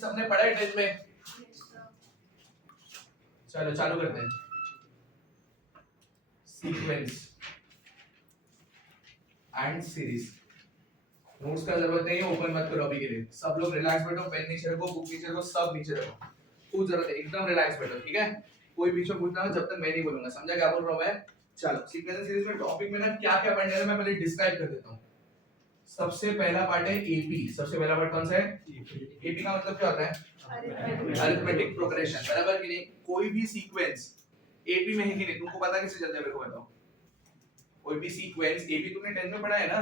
सबने पढ़ा है 10th में? चलो चालू करते हैं। Sequence and series. नोट्स का जरूरत नहीं है, ओपन मत करो अभी के लिए। सब लोग रिलैक्स बैठो, पेन नीचे रखो, बुक नीचे रखो, सब नीचे रखो। कोई जरूरत है, एकदम रिलैक्स बैठो, ठीक है? कोई बीच में पूछना हो जब तक मैं नहीं बोलूंगा, समझा क्या बोल रहा हूं मैं? चलो सीक्वेंस एंड सीरीज में टॉपिक में ना क्या क्या पढ़ने है मैं पहले डिस्क्राइब कर देता हूं। सबसे पहला पार्ट है एपी। सबसे पहला पार्ट कौन सा है? एपी का मतलब क्या होता है? अरिथमेटिक प्रोग्रेशन, बराबर कि नहीं? कोई भी सीक्वेंस एपी में है कि नहीं तुमको पता कैसे चलता है मेरे को बताओ। कोई भी सीक्वेंस एपी तुमने 10th में पढ़ा है ना?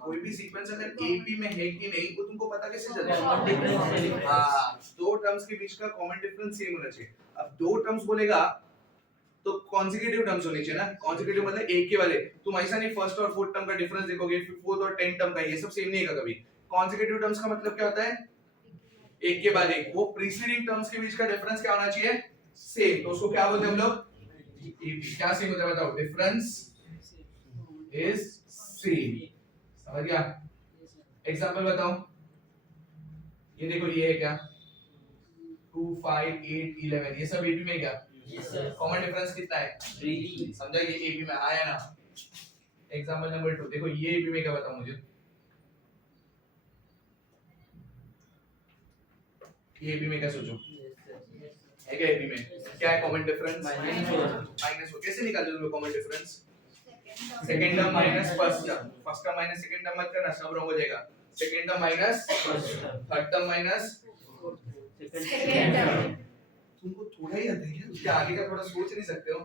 कोई भी सीक्वेंस अगर एपी में है कि नहीं वो तुमको पता कैसे चलता है? हाँ, दो टर्म्स के बीच का कॉमन डिफरेंस सेम होना चाहिए। अब दो टर्म्स बोलेगा तो कॉन्सेक्यूटिव टर्म्स होने चाहिए ना। कॉन्सेक्यूटिव मतलब एक के वाले। तुम ऐसा नहीं फर्स्ट और फोर्थ टर्म का डिफरेंस देखोगे, फोर्थ और 10th टर्म का, ये सब सेम नहीं है कभी। कॉन्सेक्यूटिव टर्म्स का मतलब क्या होता है? एक के बाद एक। वो प्रीसीडिंग टर्म्स के बीच का डिफरेंस क्या होना चाहिए? सेम। तो उसको क्या बोलते हैं हम लोग? क्या सेम होता है बताओ? Difference is same. समझ गया? एग्जांपल बताओ। ये देखो ये है क्या? 2 5 8 11 ये सब एपी में क्या? कॉमन डिफरेंस कितना है? 3। समझा? ये एपी में आया ना। एग्जांपल नंबर 2 देखो, ये एपी में क्या बताओ मुझे? ये एपी में क्या सोचो? है क्या एपी में? क्या है कॉमन डिफरेंस? -4। कैसे निकालोगे तुम common difference? Second term minus first term. First term minus second term मत करना, सब रॉन्ग हो जाएगा। Second term minus first term, third term minus second term. तुमको थोड़ा ही आता है क्या? उसके आगे का थोड़ा सोच नहीं सकते हो?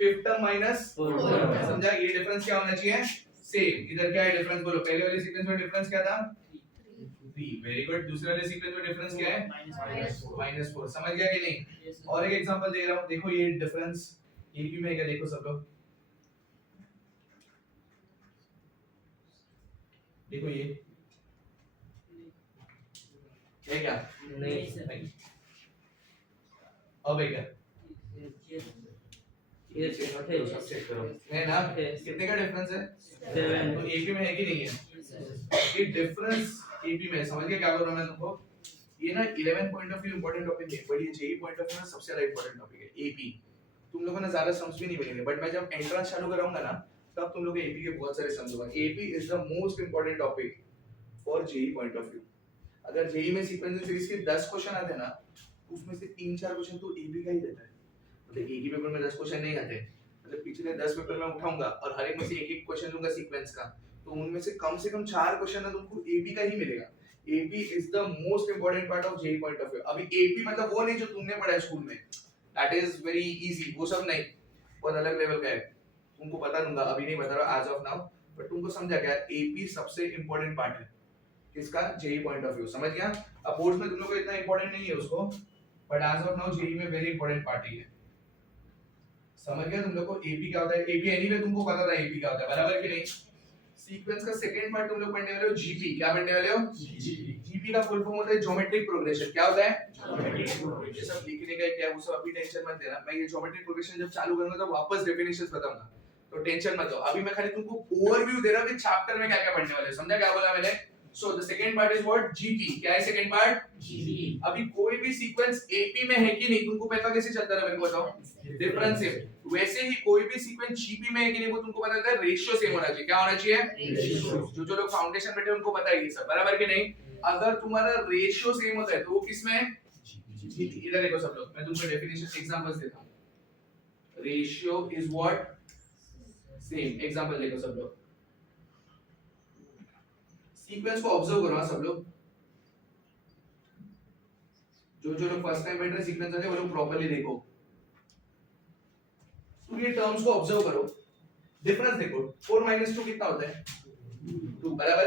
Fifth term minus fourth term. समझा? ये डिफरेंस क्या होना चाहिए? सेम। इधर क्या है डिफरेंस बोलो? पहले वाले सीक्वेंस में डिफरेंस क्या था? 3। Very good. दूसरे वाले सीक्वेंस में डिफरेंस क्या है? -4। समझ गया कि नहीं? और एक एग्जांपल दे रहा हूं, देखो ये डिफरेंस एपी में क्या? देखो सब लोग देखो, ये है क्या? नहीं। अब है क्या? ये चेक करो है ना? कितने का डिफरेंस है? 7। तो एपी में है कि नहीं है? ये डिफरेंस एपी में, समझ गए क्या बोल रहा हूं मैं तुमको? ये ना 11 point of view important topic है, बट ये जेई पॉइंट ऑफ व्यू में सबसे ज्यादा इंपॉर्टेंट टॉपिक है एपी। तुम लोगों ने ज्यादा सम्स भी नहीं मिलेंगे, बट मैं जब एंट्रेंस चालू कराऊंगा ना तब तुम लोग एपी के बहुत सारे सम्स होगा। AP is the most important topic for JEE point of view. अगर जेई में सीक्वेंस एंड सीरीज के 10 क्वेश्चन आते हैं ना, उसमें से 3-4 क्वेश्चन तो एबी का ही रहता है। मतलब एक ही पेपर में 10 क्वेश्चन नहीं आते, मतलब पिछले 10 पेपर में उठाऊंगा और हर एक में से एक क्वेश्चन लूंगा सीक्वेंस का, तो उनमें से कम 4 क्वेश्चन ना तुमको एबी का ही मिलेगा। AB is the most important part of JEE point of view. अभी एबी मतलब वो नहीं जो तुमने पढ़ा है स्कूल में, दैट इज वेरी इजी, वो सब नहीं, बहुत अलग लेवल का है। तुमको बता दूंगा, अभी नहीं बता रहा एज ऑफ नाउ, बट तुमको समझा क्या? एबी सबसे इंपॉर्टेंट पार्ट है किसका? JEE point of view. समझ गया? अब बोर्ड्स में तुम लोग को इतना इंपॉर्टेंट नहीं है उसको, but as of now JEE में वेरी इंपॉर्टेंट पार्ट है। समझ गया तुम लोग को एपी क्या होता है? एपी एनीवे तुमको पता था एपी क्या होता है, बराबर कि नहीं? सीक्वेंस का सेकंड पार्ट तुम लोग पढ़ने वाले हो जीपी। क्या पढ़ने वाले हो? जीपी। जीपी का फुल फॉर्म होता है ज्योमेट्रिक प्रोग्रेशन। क्या होता है? Geometric progression. सब लिखने का क्या है वो सब अभी टेंशन मत लेना, मैं ये ज्योमेट्रिक प्रोग्रेशन जब चालू करूंगा तो वापस डेफिनेशंस बताऊंगा, तो टेंशन मत लो। अभी मैं खाली तुमको ओवरव्यू दे रहा हूं कि चैप्टर में क्या क्या पढ़ने वाले हो। समझा क्या बोला मैंने? So the second part is what? GP. क्या है second part? GP. अभी कोई भी सीक्वेंस AP में है कि नहीं तुमको पता कैसे चलता है मेरे को बताओ? Difference same. वैसे ही कोई भी सीक्वेंस GP में है कि नहीं वो तुमको पता है रेशियो सेम होना चाहिए। क्या होना चाहिए? रेशियो। जो लोग फाउंडेशन बैठे उनको पता है ये सब, बराबर कि नहीं? अगर तुम्हारा रेशियो सेम होता है तो वो किसमें है? GP। इधर देखो सब लोग, मैं तुमको डेफिनेशन एग्जांपल्स देता हूं। Ratio is what? Same. Example देखो सब लोग, सीक्वेंस को ऑब्जर्व करो सब लोग। जो लोग फर्स्ट टाइम बैठ रहे सीक्वेंस आगे वो लोग प्रॉपर्ली देखो, तो ये टर्म्स को ऑब्जर्व करो, डिफरेंस देखो। 4 - 2 कितना होता है? 2, बराबर।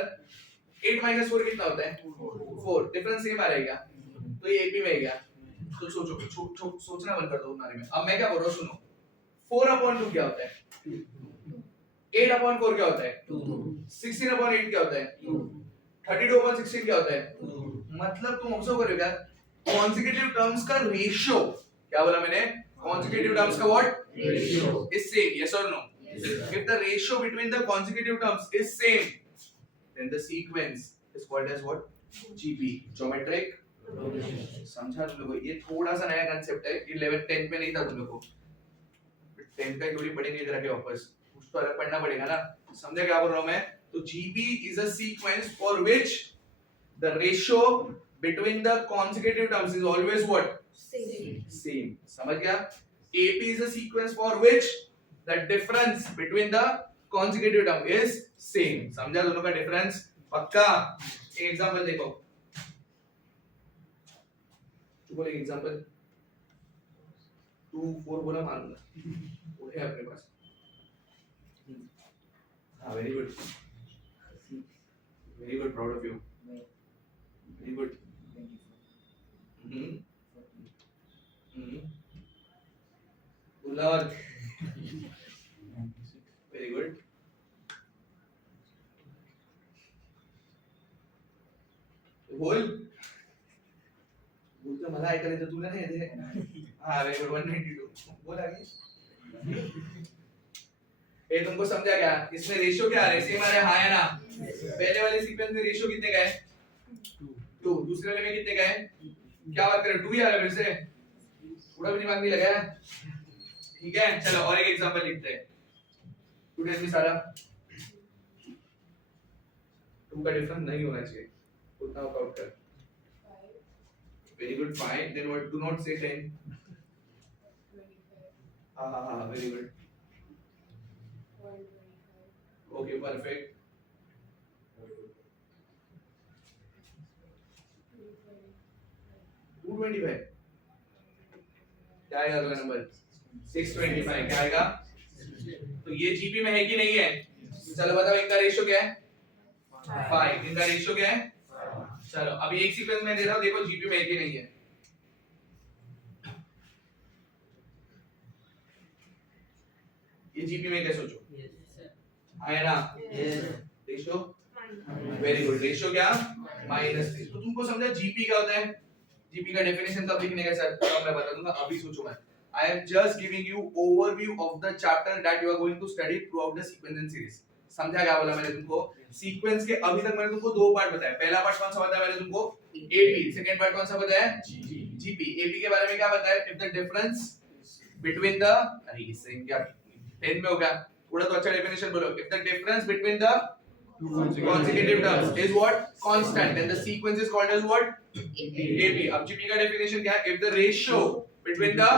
8 - 4 कितना होता है? 4। डिफरेंस सेम आ रहेगा, तो ये एपी में है क्या? तो सोचो, सोचना बंद कर दो बारे में। अब मैं क्या बोल रहा हूं सुनो। 4/2 क्या होता है? 8/4 क्या होता है? 2। 16/8 क्या होता है? 2। 32/16 क्या होता है? 2। मतलब तुम ऑब्जर्व करोगे क्या? कॉन्सेक्यूटिव टर्म्स का रेशियो, क्या बोला मैंने? कॉन्सेक्यूटिव टर्म्स का what? Ratio is same, yes और no? If the ratio between the consecutive terms is same, then the sequence is called as what? GP, geometric progression. समझा तुम लोगों को? ये थोड़ा सा नया कंसेप्ट है, 11 10th में नहीं था तुम लोगों को, 10th का थोड़ी पढ़ेंगे इधर आके वापस, कुछ तो अलग पढ़ना पड़ेगा ना, समझे क्या बोल रहा हूं मैं? तो GP is a sequence for which the ratio between the consecutive terms is always what? Same. समझ गया? AP is a sequence for which the difference between the consecutive term is same. समझा दोनों का डिफरेंस? पक्का? एक example देखो, तू बोल एक एग्जांपल, 2 4 बोला मारूंगा, वो है अपने पास। हाँ, very good, very good, proud of you, very good. उलट, वेरी गुड। बोल बोल तो मला ऐकायला येतं, तुला नाही येते? हाँ, वेरी गुड, 192 बोल आगे। ये तुमको समझा क्या? इसमें रेशियो क्या आ रहा है? सेम आ रहा है, हाँ या ना? पहले वाले सीक्वेंस में रेशियो कितने का है? 2, दूसरे वाले में कितने का है? क्या बात कर रहे हो? 2 ही आ रहा है फिर से, थोड़ा भी दिमाग नहीं लगाया? ठीक है, चलो और एक एग्जांपल लिखते हैं। टू टेल मी सारा, 2 का डिफरेंस नहीं होना चाहिए, उतना वर्कआउट कर। Very good, 5, then what? Do not say 10। हाँ, वेरी गुड, ओके, परफेक्ट। 225 क्या आएगा अगला नंबर? 625 क्या आएगा? तो ये जीपी में है कि नहीं है? चलो बताओ, इनका रेशियो क्या है? 5। इनका रेशियो क्या है? चलो अभी एक सीक्वेंस में दे रहा हूं, देखो जीपी में है कि नहीं है। ये जीपी में क्या सोचो? आया ना? रेशियो, वेरी गुड, रेशियो क्या? -3। तो तुमको समझा जीपी क्या होता है? जीपी का डेफिनेशन तब लिखने का सर मैं बता दूंगा, अभी सोचो मैं। I am just giving you overview of the chapter that you are going to study throughout the sequence and series. समझा क्या बोला मैंने तुमको? सीक्वेंस के अभी तक मैंने तुमको 2 पार्ट बताया। पहला पार्ट कौन सा बताया मैंने तुमको? एपी। सेकंड पार्ट कौन सा बताया? जीपी। एपी के बारे में क्या बताया? If the difference between the, अरे इससे क्या 10 में होगा, थोड़ा तो अच्छा डेफिनेशन बोलो। If the difference between the consecutive terms is what? Constant, and the sequence is called as what? AP. अब GP का definition क्या है? If the ratio between the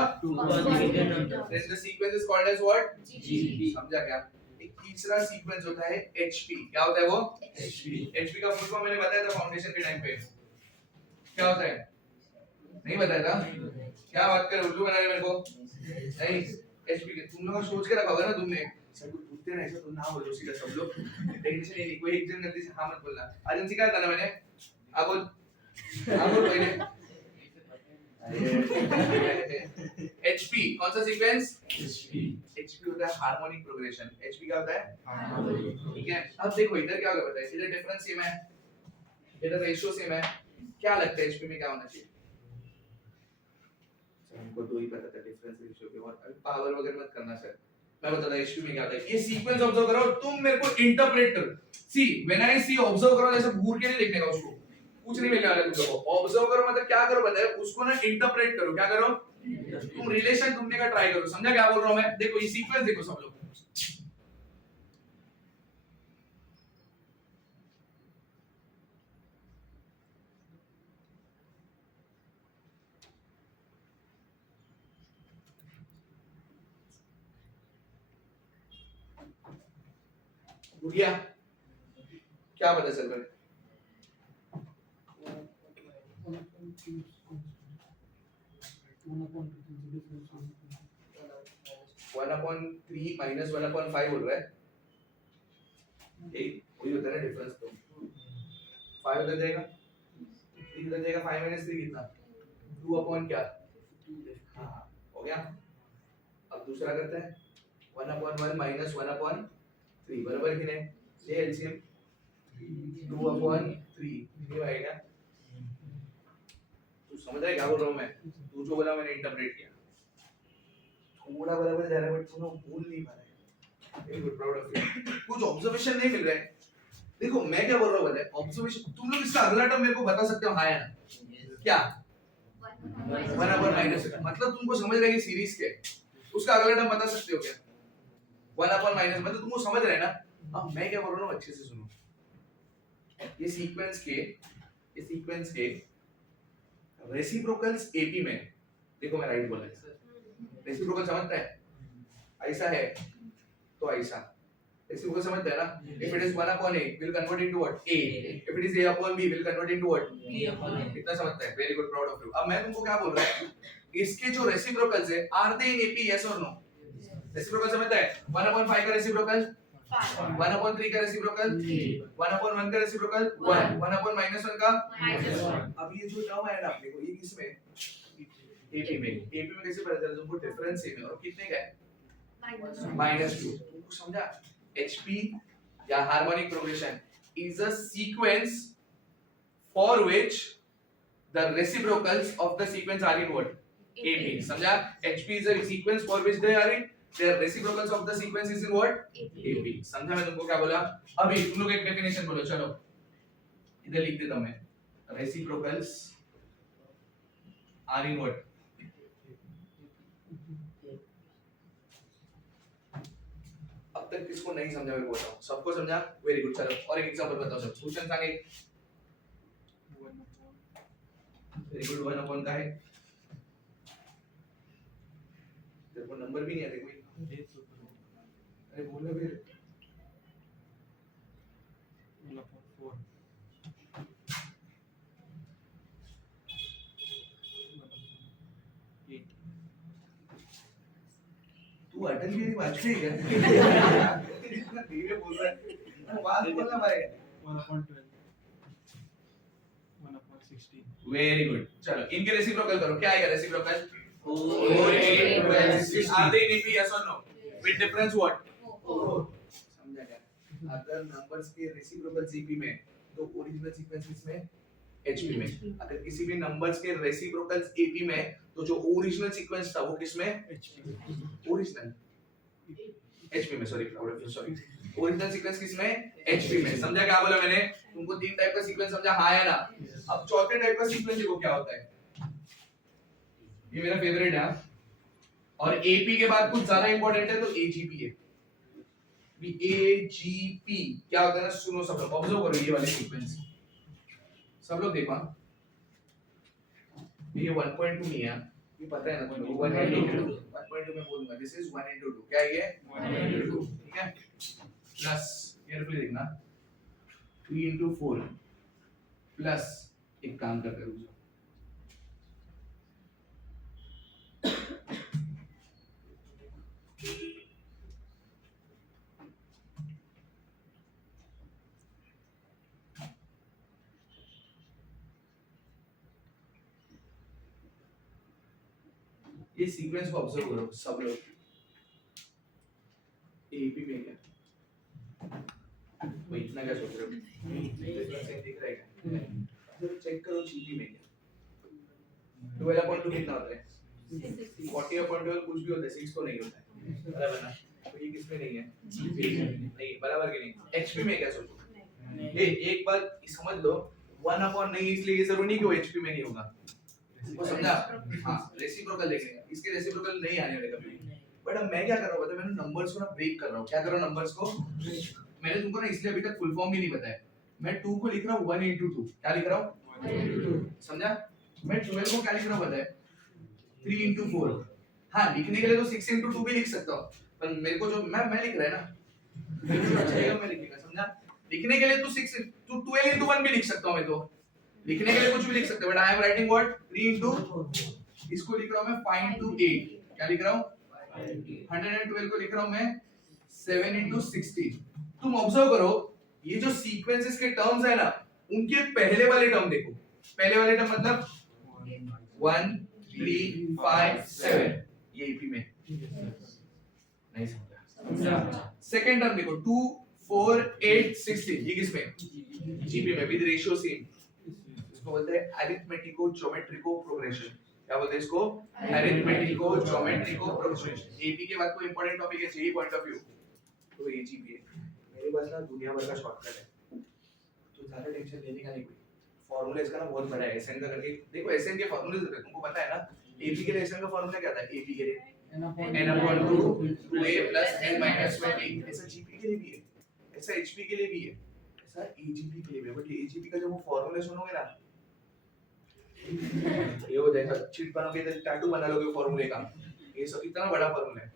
then the sequence is called as what? GP. समझा क्या? एक तीसरा sequence होता है HP। क्या होता है वो? HP का फुल फॉर्म मैंने बताया था फाउंडेशन के टाइम पे। क्या होता है? नहीं बताया था? क्या बात कर रहे हो? उल्लू बना रहे मेरे को? नहीं, HP के तुम लोग सोच के रखा होगा ना तुमने। सब कुछ पूछते ना ऐसा तो ना बोलो सीधा सब लोग, टेंशन नहीं, कोई एक जन गलती से हाँ मत बोलना। आज सिखाया था ना मैंने, आप बोल पहले। HP कौन सा सीक्वेंस? HP होता है हार्मोनिक प्रोग्रेशन। HP क्या होता है? हार्मोनिक। ठीक है, अब देखो इधर क्या होगा बताइए, इधर डिफरेंस सेम है, इधर रेशियो सेम है, क्या लगता है HP में क्या होना चाहिए? हमको दो ही पता था डिफरेंस रेशियो के, और पावर वगैरह मत करना सर, मैं बताता हूं एचपी में क्या होता है। ये सीक्वेंस ऑब्जर्व करो, तुम मेरे को इंटरप्रेट करो। See when I C observe करो, ऐसे घूर के नहीं देखने का, उसको कुछ नहीं मिलने वाला तुमको। ऑब्जर्व करो मतलब क्या करो बताए, उसको ना इंटरप्रेट करो। क्या करो? तुम रिलेशन ढूंढने का ट्राई करो। समझा क्या बोल रहा हूं मैं? देखो ये सीक्वेंस देखो सब लोग, बुढ़िया क्या पता चल रहा है? 1/3 minus 1/5 बोल रहा है, वही होता है ना डिफरेंस। तो 5 उधर जाएगा, 3 उधर जाएगा, 5 minus 3 कितना? 2 अपॉन क्या? हाँ हो गया। अब दूसरा करते हैं 1/1 minus 1/3 बराबर कि नहीं? ले एलसीएम, 2/3 ये आएगा। तू समझ रहा है क्या बोल रहा हूँ मैं? तू जो बोला मैंने इंटरप्रेट किया, थोड़ा बराबर जा रहा है बट तू बोल नहीं पा रहा है। Very good, proud of you. कुछ ऑब्जर्वेशन नहीं मिल रहा है। देखो मैं क्या बोल रहा हूँ बताए, ऑब्जर्वेशन तुम लोग इसका अगला टर्म मेरे को बता सकते हो हाँ या ना? क्या 1 अपॉन माइनस, मतलब तुमको समझ रहे हैं सीरीज के उसका अगला टर्म बता सकते हो क्या? 1 अपॉन माइनस, मतलब तुमको समझ रहे हैं ना? अब मैं क्या बोल रहा हूँ अच्छे से सुनो। ये सीक्वेंस के रेसिप्रोकल्स एपी में, देखो मैं राइट बोला है, रेसिप्रोकल समझता है? ऐसा है तो ऐसा रेसिप्रोकल समझता है ना? if it is 1 upon a will convert into what? A. if it is a upon b will convert into what? B upon a. इतना समझता है, very good, proud of you. अब मैं तुमको क्या बोल रहा हूँ, इसके जो रेसिप्रोकल्स है are they in AP, yes और नो? रेसिप्रोकल समझता है? 1 upon 5 का रेसिप्रोकल 1 upon 3 का रेसिप्रोकल 1 upon 1 का रेसिप्रोकल 1 1 upon -1 का -1। अब ये जो टर्म है ना अपने को, ये किसमें? एपी में। एपी में कैसे पता चला तुमको? डिफरेंस है और कितने का है? -2। तुमको समझा? HP या harmonic progression is a sequence for which the reciprocals of the sequence are in what? AP. समझा? HP is a sequence for which they are in, their reciprocals of the sequence is in what? AP. समझा मैं तुमको क्या बोला? अभी तुम लोग एक डेफिनेशन बोलो, चलो इधर लिख देता हूं मैं। Reciprocals are in what? अब तक किसको नहीं समझा मैं बोल रहा हूँ, सबको समझा? Very good. चलो और एक एग्जांपल बताओ सब। क्वेश्चन आगे वेरी गुड। 1 अपॉन का है, तेरे को नंबर भी नहीं आते कोई? अरे बोलो फिर। 1 upon 4 8 तू अटल बिहारी वाजपेयी क्या? इतना धीरे बोल रहा है, बात बोलना भाई। 1 upon 12 1 upon 16। Very good. चलो इनके रेसिप्रोकल करो, क्या आएगा reciprocal? 4 are they in AP, yes और नो? With difference what? 4। समझा क्या? अगर नंबर्स के रेसिप्रोकल्स एपी में तो ओरिजिनल सीक्वेंस किसमें? एचपी में। अगर किसी भी नंबर्स के रेसिप्रोकल्स एपी में तो जो ओरिजिनल सीक्वेंस था वो किसमें? ओरिजिनल एचपी में, सॉरी ओरिजिनल सीक्वेंस किसमें? एचपी में। समझा क्या बोला मैंने? तुमको 3 टाइप का सीक्वेंस समझा, हाँ या ना? अब चौथे टाइप का सीक्वेंस देखो क्या होता है। ये मेरा फेवरेट है, और एपी के बाद कुछ ज्यादा इंपॉर्टेंट है तो एजीपी है। एजीपी क्या होता है ना? सुनो सब लोग, ऑब्जर्व करो ये वाले सीक्वेंस, सब लोग देखो। ये 1.2 नहीं है, ये पता है ना तुम लोग? 1.2 में बोलूंगा दिस इज 1 into 2। क्या है ये? 1 into 2, ठीक है? प्लस केयरफुली देखना 3 into 4 प्लस एक काम करते हैं, रुक जाओ। ये सीक्वेंस को ऑब्जर्व करो सब लोग। एपी में क्या? भाई इतना क्या सोच रहे हो? दिख रहा है क्या? जब चेक करो जीपी में क्या? 12.2 कितना होता है? 40.12 कुछ भी होता है, 6 तो नहीं होता है, बराबर ना? तो ये किसमें नहीं है? जीपी नहीं, बराबर के नहीं। एचपी में क्या सोचो? ये एक बात समझ लो, 1 अपॉन नहीं, इसलिए ये जरूरी नहीं कि वो एचपी में नहीं होगा। वो समझा? हाँ, रेसिप्रोकल देखेंगे, इसके रेसिप्रोकल नहीं आने वाले कभी। बट अब मैं क्या कर रहा हूँ पता है? मैंने नंबर्स को ना ब्रेक कर रहा हूँ। क्या कर रहा हूँ? नंबर्स को मैंने तुमको ना इसलिए अभी तक फुल फॉर्म भी नहीं बताया। मैं 2 को लिख रहा हूँ 1 into 2। क्या लिख रहा हूँ? 1 into 2। समझा? मैं 12 को क्या लिख रहा हूँ पता है? 3 into 4। हाँ, लिखने के लिए तो 6 into 2 भी लिख सकता हूँ, पर मेरे को जो मैं लिख रहा है ना, मेरे को अच्छा लगेगा मैं लिखूंगा। समझा? लिखने के लिए तो 12 into 1 भी लिख सकता हूँ मैं, तो लिखने के लिए कुछ भी लिख सकते हो, but I am writing what? 3 into, इसको लिख रहा हूँ मैं 5 into 8। क्या लिख रहा हूँ? 112 को लिख रहा हूँ मैं 7 into 16। तुम ऑब्जर्व करो, ये जो सीक्वेंसेस के टर्म्स है ना, उनके पहले वाले टर्म देखो। पहले वाले टर्म मतलब 1 3 5 7, ये एपी में नहीं समझा? सेकंड टर्म देखो 2 4 8 16, ये किसमें? जीपी में, विद रेशियो सेम। इसको बोलते हैं अरिथमेटिको ज्योमेट्रिको प्रोग्रेशन। क्या बोलते हैं इसको? अरिथमेटिको ज्योमेट्रिको प्रोग्रेशन। एपी के बाद कोई इंपॉर्टेंट टॉपिक है चाहिए पॉइंट ऑफ व्यू तो एजीपी है। मेरे पास ना दुनिया भर का शॉर्टकट है, तो ज्यादा टेंशन लेने का नहीं कोई। फॉर्मूला इसका ना बहुत बड़ा है एसएन का करके देखो एसएन के फॉर्मूले होते हैं तुमको पता है ना एपी के लिए एसएन का फॉर्मूला क्या था एपी के लिए n/2 2a + n - 1 ऐसा जीपी के लिए भी है ऐसा एचपी के लिए भी है ऐसा एजीपी के लिए भी है बट ये एजीपी का जब वो फॉर्मूला सुनोगे ना ये हो जाएगा चिट बनाओगे तो टैटू बना लोगे फॉर्मूले का ये सब इतना बड़ा फॉर्मूला है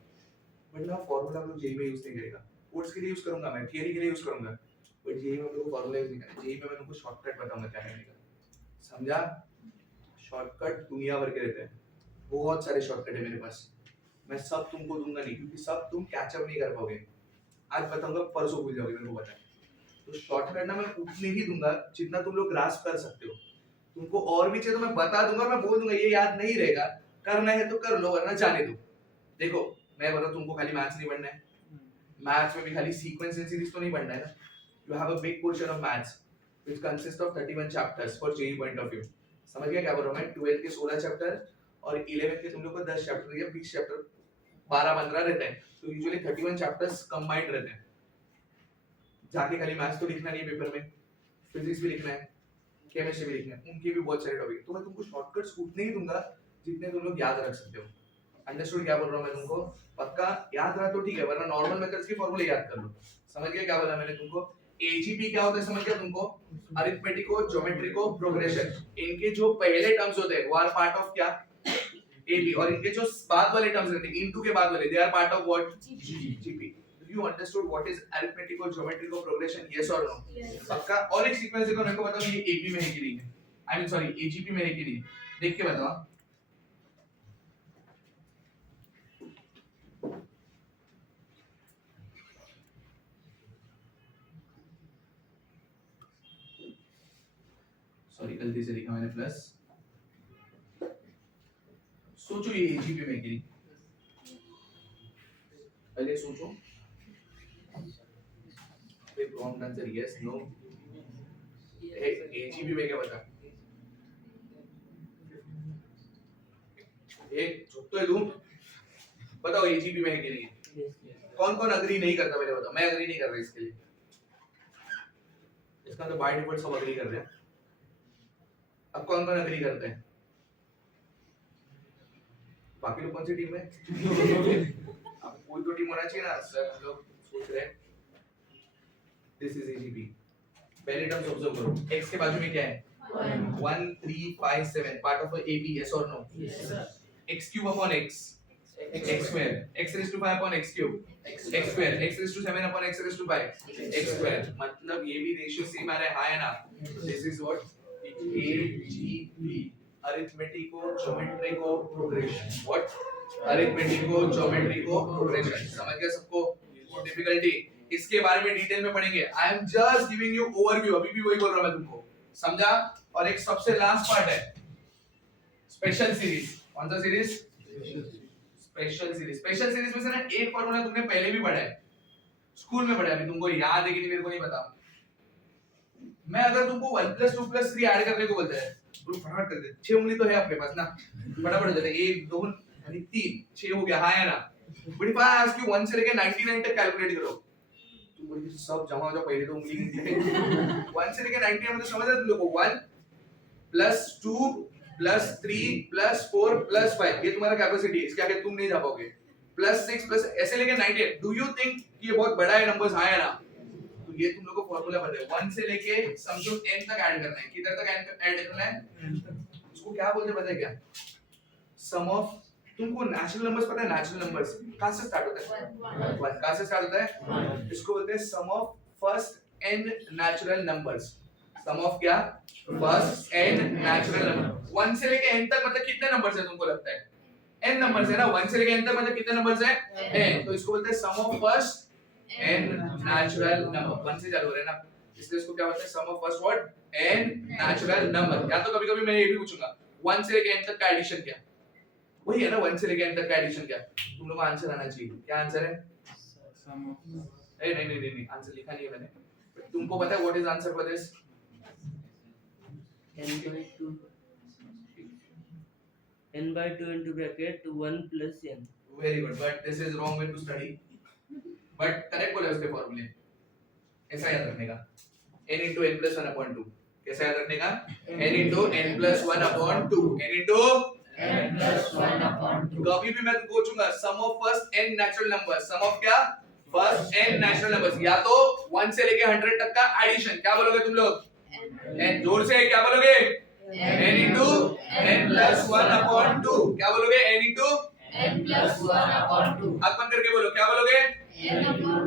बट ना फॉर्मूला हम लोग जेई में यूज नहीं करेगा कोर्स के लिए यूज करूंगा मैं थियरी के लिए यूज करूंगा बट जेई में हम लोग फॉर्मूला यूज नहीं करेंगे जेई में मैं तुमको शॉर्टकट बताऊंगा क्या करने का समझा शॉर्टकट दुनिया भर के रहते हैं बहुत सारे शॉर्टकट है मेरे पास मैं सब तुमको दूंगा नहीं क्योंकि सब तुम कैच अप नहीं कर पाओगे आज बताऊंगा परसों भूल जाओगे मेरे को पता है तो शॉर्टकट ना मैं उतने ही दूंगा जितना तुम लोग ग्रास्प कर सकते हो तुमको और भी चाहिए तो मैं बता दूंगा मैं बोल दूंगा ये याद नहीं रहेगा करना है तो कर लो वरना जाने दो देखो मैं बता तुमको खाली मैथ्स नहीं पढ़ना है मैथ्स में भी खाली सीक्वेंस एंड सीरीज तो नहीं पढ़ना है ना you have a big portion of maths which consist of 31 chapters for JEE point of view समझ गया क्या बोल रहा हूं मैं 12 के 16 चैप्टर और 11 के तुम लोग को 10 चैप्टर या 20 चैप्टर 12-15 रहते हैं तो यूजुअली 31 चैप्टर्स कंबाइंड रहते हैं जाके खाली मैथ्स तो लिखना नहीं पेपर में फिजिक्स भी लिखना है केमिस्ट्री भी लिखना है उनके भी बहुत सारे टॉपिक तो मैं तुमको शॉर्टकट्स उतने ही दूंगा जितने तुम लोग याद रख सकते हो अंडरस्टूड क्या बोल रहा हूं मैं तुमको पक्का याद रहा तो ठीक है वरना नॉर्मल मेथड्स के फॉर्मूले याद कर लो समझ गए क्या बोला मैंने तुमको एजीपी क्या होता है समझ गया तुमको अरिथमेटिको ज्योमेट्रिको प्रोग्रेशन इनके जो पहले टर्म्स होते हैं वो आर पार्ट ऑफ क्या एबी और इनके जो बाद वाले टर्म्स रहते हैं इनटू के बाद वाले they are part of what GP you understood what is arithmetic or geometrical progression yes or no Yes. पक्का और एक सीक्वेंस देखो मेरे को बताओ ये एबी में है कि नहीं है आई मीन सॉरी एजीपी में है कि नहीं देख के बताओ सॉरी गलती से लिखा मैंने प्लस सोचो ये एजीपी में है कि नहीं पहले सोचो prompt answer yes no AGP में क्या बता एक झुक तो दूं बताओ एजीपी में है कि नहीं कौन कौन अग्री नहीं करता पहले बताओ मैं अग्री नहीं कर रहा इसके लिए इसका तो बाय डिफॉल्ट सब अग्री कर रहे हैं अब कौन कौन अग्री करते हैं बाकी लोग कौन सी टीम में अब कोई तो टीम होना चाहिए ना सर हम लोग सोच रहे हैं दिस इज एजीपी पहले टर्म्स ऑब्जर्व करो x के बाजू में क्या है 1 3 5 7 part of AB yes or no Yes, sir. x cube upon x x square x raised to 5 upon x cube x square x raised to 7 upon x raised to 5 x square मतलब ये भी ratio same आ रहा है हाँ है ना this is what AGP arithmetico geometrico progression what arithmetico geometrico progression समझ गए सबको डिफिकल्टी इसके बारे में डिटेल में पढ़ेंगे I am just giving you overview अभी भी वही बोल रहा हूं मैं तुमको समझा और एक सबसे लास्ट पार्ट है स्पेशल सीरीज कौन सा सीरीज स्पेशल सीरीज में से ना एक फार्मूला तुमने पहले भी पढ़ा है स्कूल में पढ़ा है अभी तुमको याद है कि नहीं मेरे को नहीं पता मैं अगर तुमको 1 + 2 + 3 ऐड करने को बोलता है तो फटाफट कर दे 6 उंगली तो है अपने पास ना फटाफट हो जाता है 1 2 यानी 3 6 हो गया हाँ या ना but if I ask you 1 से लेके 99 तक कैलकुलेट करो तुम बोलोगे सब जमा हो जाओ पहले तो उंगली गिनते 1 से लेके 99 मतलब समझ रहे तुम लोग को 1 + 2 + 3 + 4 + 5 ये तुम्हारा कैपेसिटी है इसके आगे तुम नहीं जा पाओगे +6 प्लस ऐसे लेके 98 डू यू थिंक ये बहुत बड़ा है नंबर्स हाँ या ना तो ये तुम लोग को फार्मूला पता है 1 से लेके समझो n तक ऐड करना है किधर तक ऐड करना है इसको क्या बोलते हैं पता है क्या सम ऑफ तुमको नेचुरल नंबर्स पता है नेचुरल नंबर्स कहां से स्टार्ट होता है 1 कहां से स्टार्ट होता है इसको बोलते हैं sum of first n natural numbers sum of क्या फर्स्ट n नेचुरल नंबर 1 से लेके n तक मतलब कितने नंबर्स है तुमको लगता है n नंबर्स है ना 1 से लेके n तक मतलब कितने नंबर्स है n तो इसको बोलते हैं sum of first n natural number 1 से चालू हो रहा है ना इसलिए इसको क्या बोलते हैं sum of first what n natural number या तो कभी-कभी मैं ये भी पूछूंगा 1 से लेके n तक का एडिशन क्या वही है ना 1 से लेके n तक का एडिशन क्या तुम लोग को आंसर आना चाहिए क्या आंसर है सम ऑफ नहीं आंसर लिखा नहीं है मैंने तुमको पता है what is answer for this n/2 into bracket 1 plus n. Very good but this is wrong way to study but correct बोला उसके फॉर्मूले ऐसा याद रखने का n into n plus 1 upon 2 कैसे याद रखने का? n into n plus 1 upon 2 n into n plus 1 upon 2. कभी भी मैं तुमको पूछूंगा sum of first n natural numbers, sum of क्या? फर्स्ट n नेचुरल नंबर्स, या तो 1 से लेके 100 तक का एडिशन, क्या बोलोगे तुम लोग? n, जोर से क्या बोलोगे? n into n plus 1 upon 2, क्या बोलोगे? n into n plus 1 upon 2. आंख बंद करके बोलो, क्या बोलोगे? n upon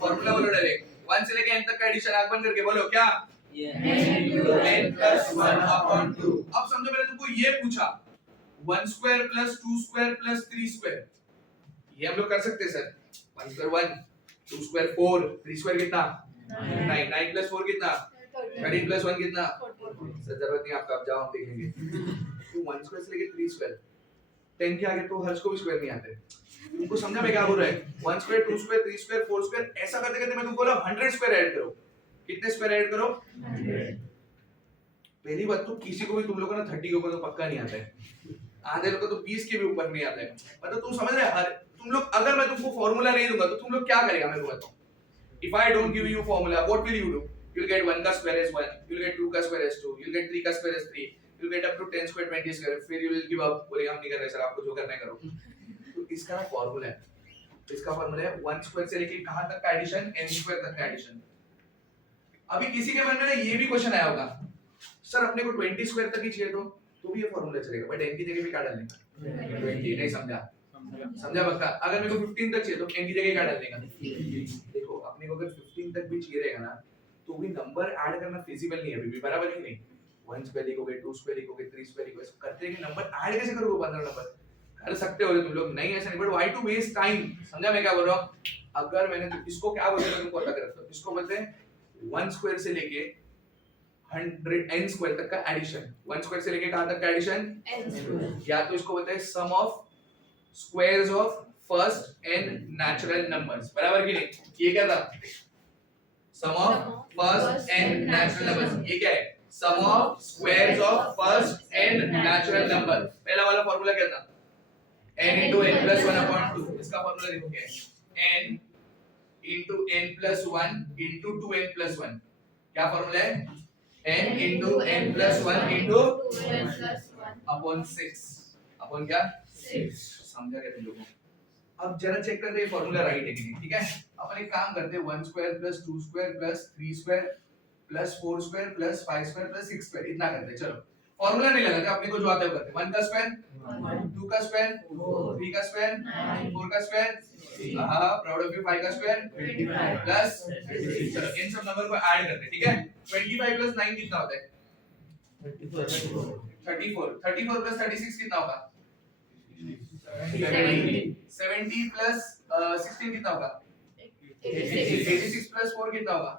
फॉर्मूला बोलो डायरेक्ट, 1 से लेके n तक का एडिशन, आंख बंद करके बोलो क्या? n into n plus 1 upon 2. अब समझो मैंने तुमको ये पूछा 1 square plus 2 square plus 3 square, ये हम लोग कर सकते हैं सर। 1 square 1, 2 square 4, 3 square कितना? 9, 9 plus 4 कितना? 13 plus 1 कितना? सर जरूरत नहीं आपका, आप जाओ हम देखेंगे। तो 1 square से लेके 3 square, 10 के आगे तो हर्ष को भी स्क्वायर नहीं आते। तुमको समझा मैं क्या बोल रहा है? 1 square 2 square 3 square 4 square, ऐसा करते करते मैं तुमको बोला 100 स्क्वायर ऐड करो। कितने स्क्वायर ऐड करो? 100. पहली बात तो किसी को भी तुम लोगों को ना 30 के ऊपर तो पक्का नहीं आता है, आधे लोग को तो 20 के भी ऊपर नहीं आता है। मतलब तुम समझ रहे हो, हर तुम लोग, अगर मैं तुमको फार्मूला नहीं दूंगा तो तुम लोग क्या करेगा मेरे को बताओ। If I don't give you formula, what will you do? You will get 1 का square is 1, you will get 2 का square is 2, you will get 3 का square is 3, you will get up to 10 square 20 square, फिर you will give up, बोलेगा हम नहीं कर रहे sir, आपको जो करना है करो। तो इसका ना फार्मूला है, इसका फार्मूला है 1 स्क्वायर से लेके कहां तक का एडिशन? n स्क्वायर तक का एडिशन। अभी किसी के मन में ना ये भी क्वेश्चन आया होगा, सर अपने को 20 स्क्वायर तक ही चाहिए तो भी ये फार्मूला चलेगा, बट n की जगह पे क्या डालने का? 20, नहीं समझा? समझा पक्का? अगर मेरे को 15 तक चाहिए तो n की जगह क्या डालने का? देखो अपने को अगर 15 तक भी चाहिए रहेगा ना तो भी नंबर ऐड करना फिजिबल नहीं है अभी भी, बराबर है कि नहीं? 1 स्क्वायर लिखोगे, 2 स्क्वायर लिखोगे, 3 स्क्वायर लिखोगे, सब करते हैं कि नंबर ऐड कैसे करोगे? 15 नंबर कर सकते हो तुम लोग, नहीं ऐसा नहीं, but why to waste time? समझा मैं क्या बोल रहा हूं? अगर मैंने तो इसको क्या बोलते हैं तुमको पता कर रखो, इसको बोलते हैं 1 स्क्वायर से लेके 100 n स्क्वायर तक का एडिशन। 1 स्क्वायर से लेके कहां तक का एडिशन? n square. या तो इसको बोलते हैं sum of squares of first n natural numbers, बराबर कि नहीं? ये क्या था? Sum of first n natural numbers. ये क्या है? Sum of squares of first n natural number. पहला वाला फार्मूला क्या था? n into n plus 1 upon 2। इसका फार्मूला देखो क्या है? n into n plus 1 into 2n plus 1। क्या फार्मूला है? n into n plus 1 into 2n plus 1 upon 6 upon क्या? 6. समझा क्या तुम लोगों को? अब जरा चेक करते हैं फार्मूला राइट है कि नहीं, ठीक है? अपन एक काम करते हैं 1 square plus 2 square plus 3 square plus 4 square plus 5 square plus 6 square, इतना करते हैं। चलो फार्मूला नहीं लगाते, अपने को जो आता है वो करते हैं। 1 का स्क्वायर, 2 का स्क्वायर, 3 का स्क्वायर, 4 का स्क्वायर, हां प्राउड ऑफ यू, 5 का स्क्वायर 25 प्लस, चलो इन सब नंबर को ऐड करते हैं, ठीक है? 25 प्लस 9 कितना होता है? 34। 34 प्लस 36 कितना होगा? 70 प्लस 16 कितना होगा? 86 प्लस 4 कितना होगा?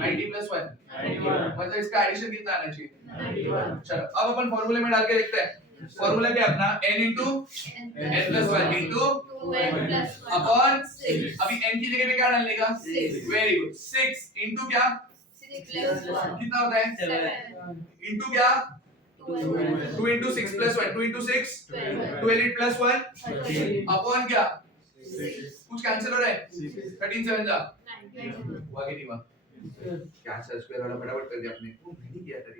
90 प्लस 1, 91. मतलब इसका एडिशन कितना आना चाहिए? 91. चलो अब अपन फार्मूले में डाल के देखते हैं। फार्मूला क्या है अपना? n into n plus 1 into 2n plus 1 upon 6. अभी n की जगह पे क्या डालने का? 6. Very good. 6 into क्या? 6 plus 1 कितना होता है? 7. into क्या? 2n 2 into 6 plus 1, 2 into 6 12. 12 plus 1 13. upon क्या? 6. कुछ कैंसिल हो रहा है? 13 7 जा 19. हुआ कि नहीं हुआ? क्या सर स्क्वायर वाला फटाफट कर दिया आपने? वो मैंने किया था,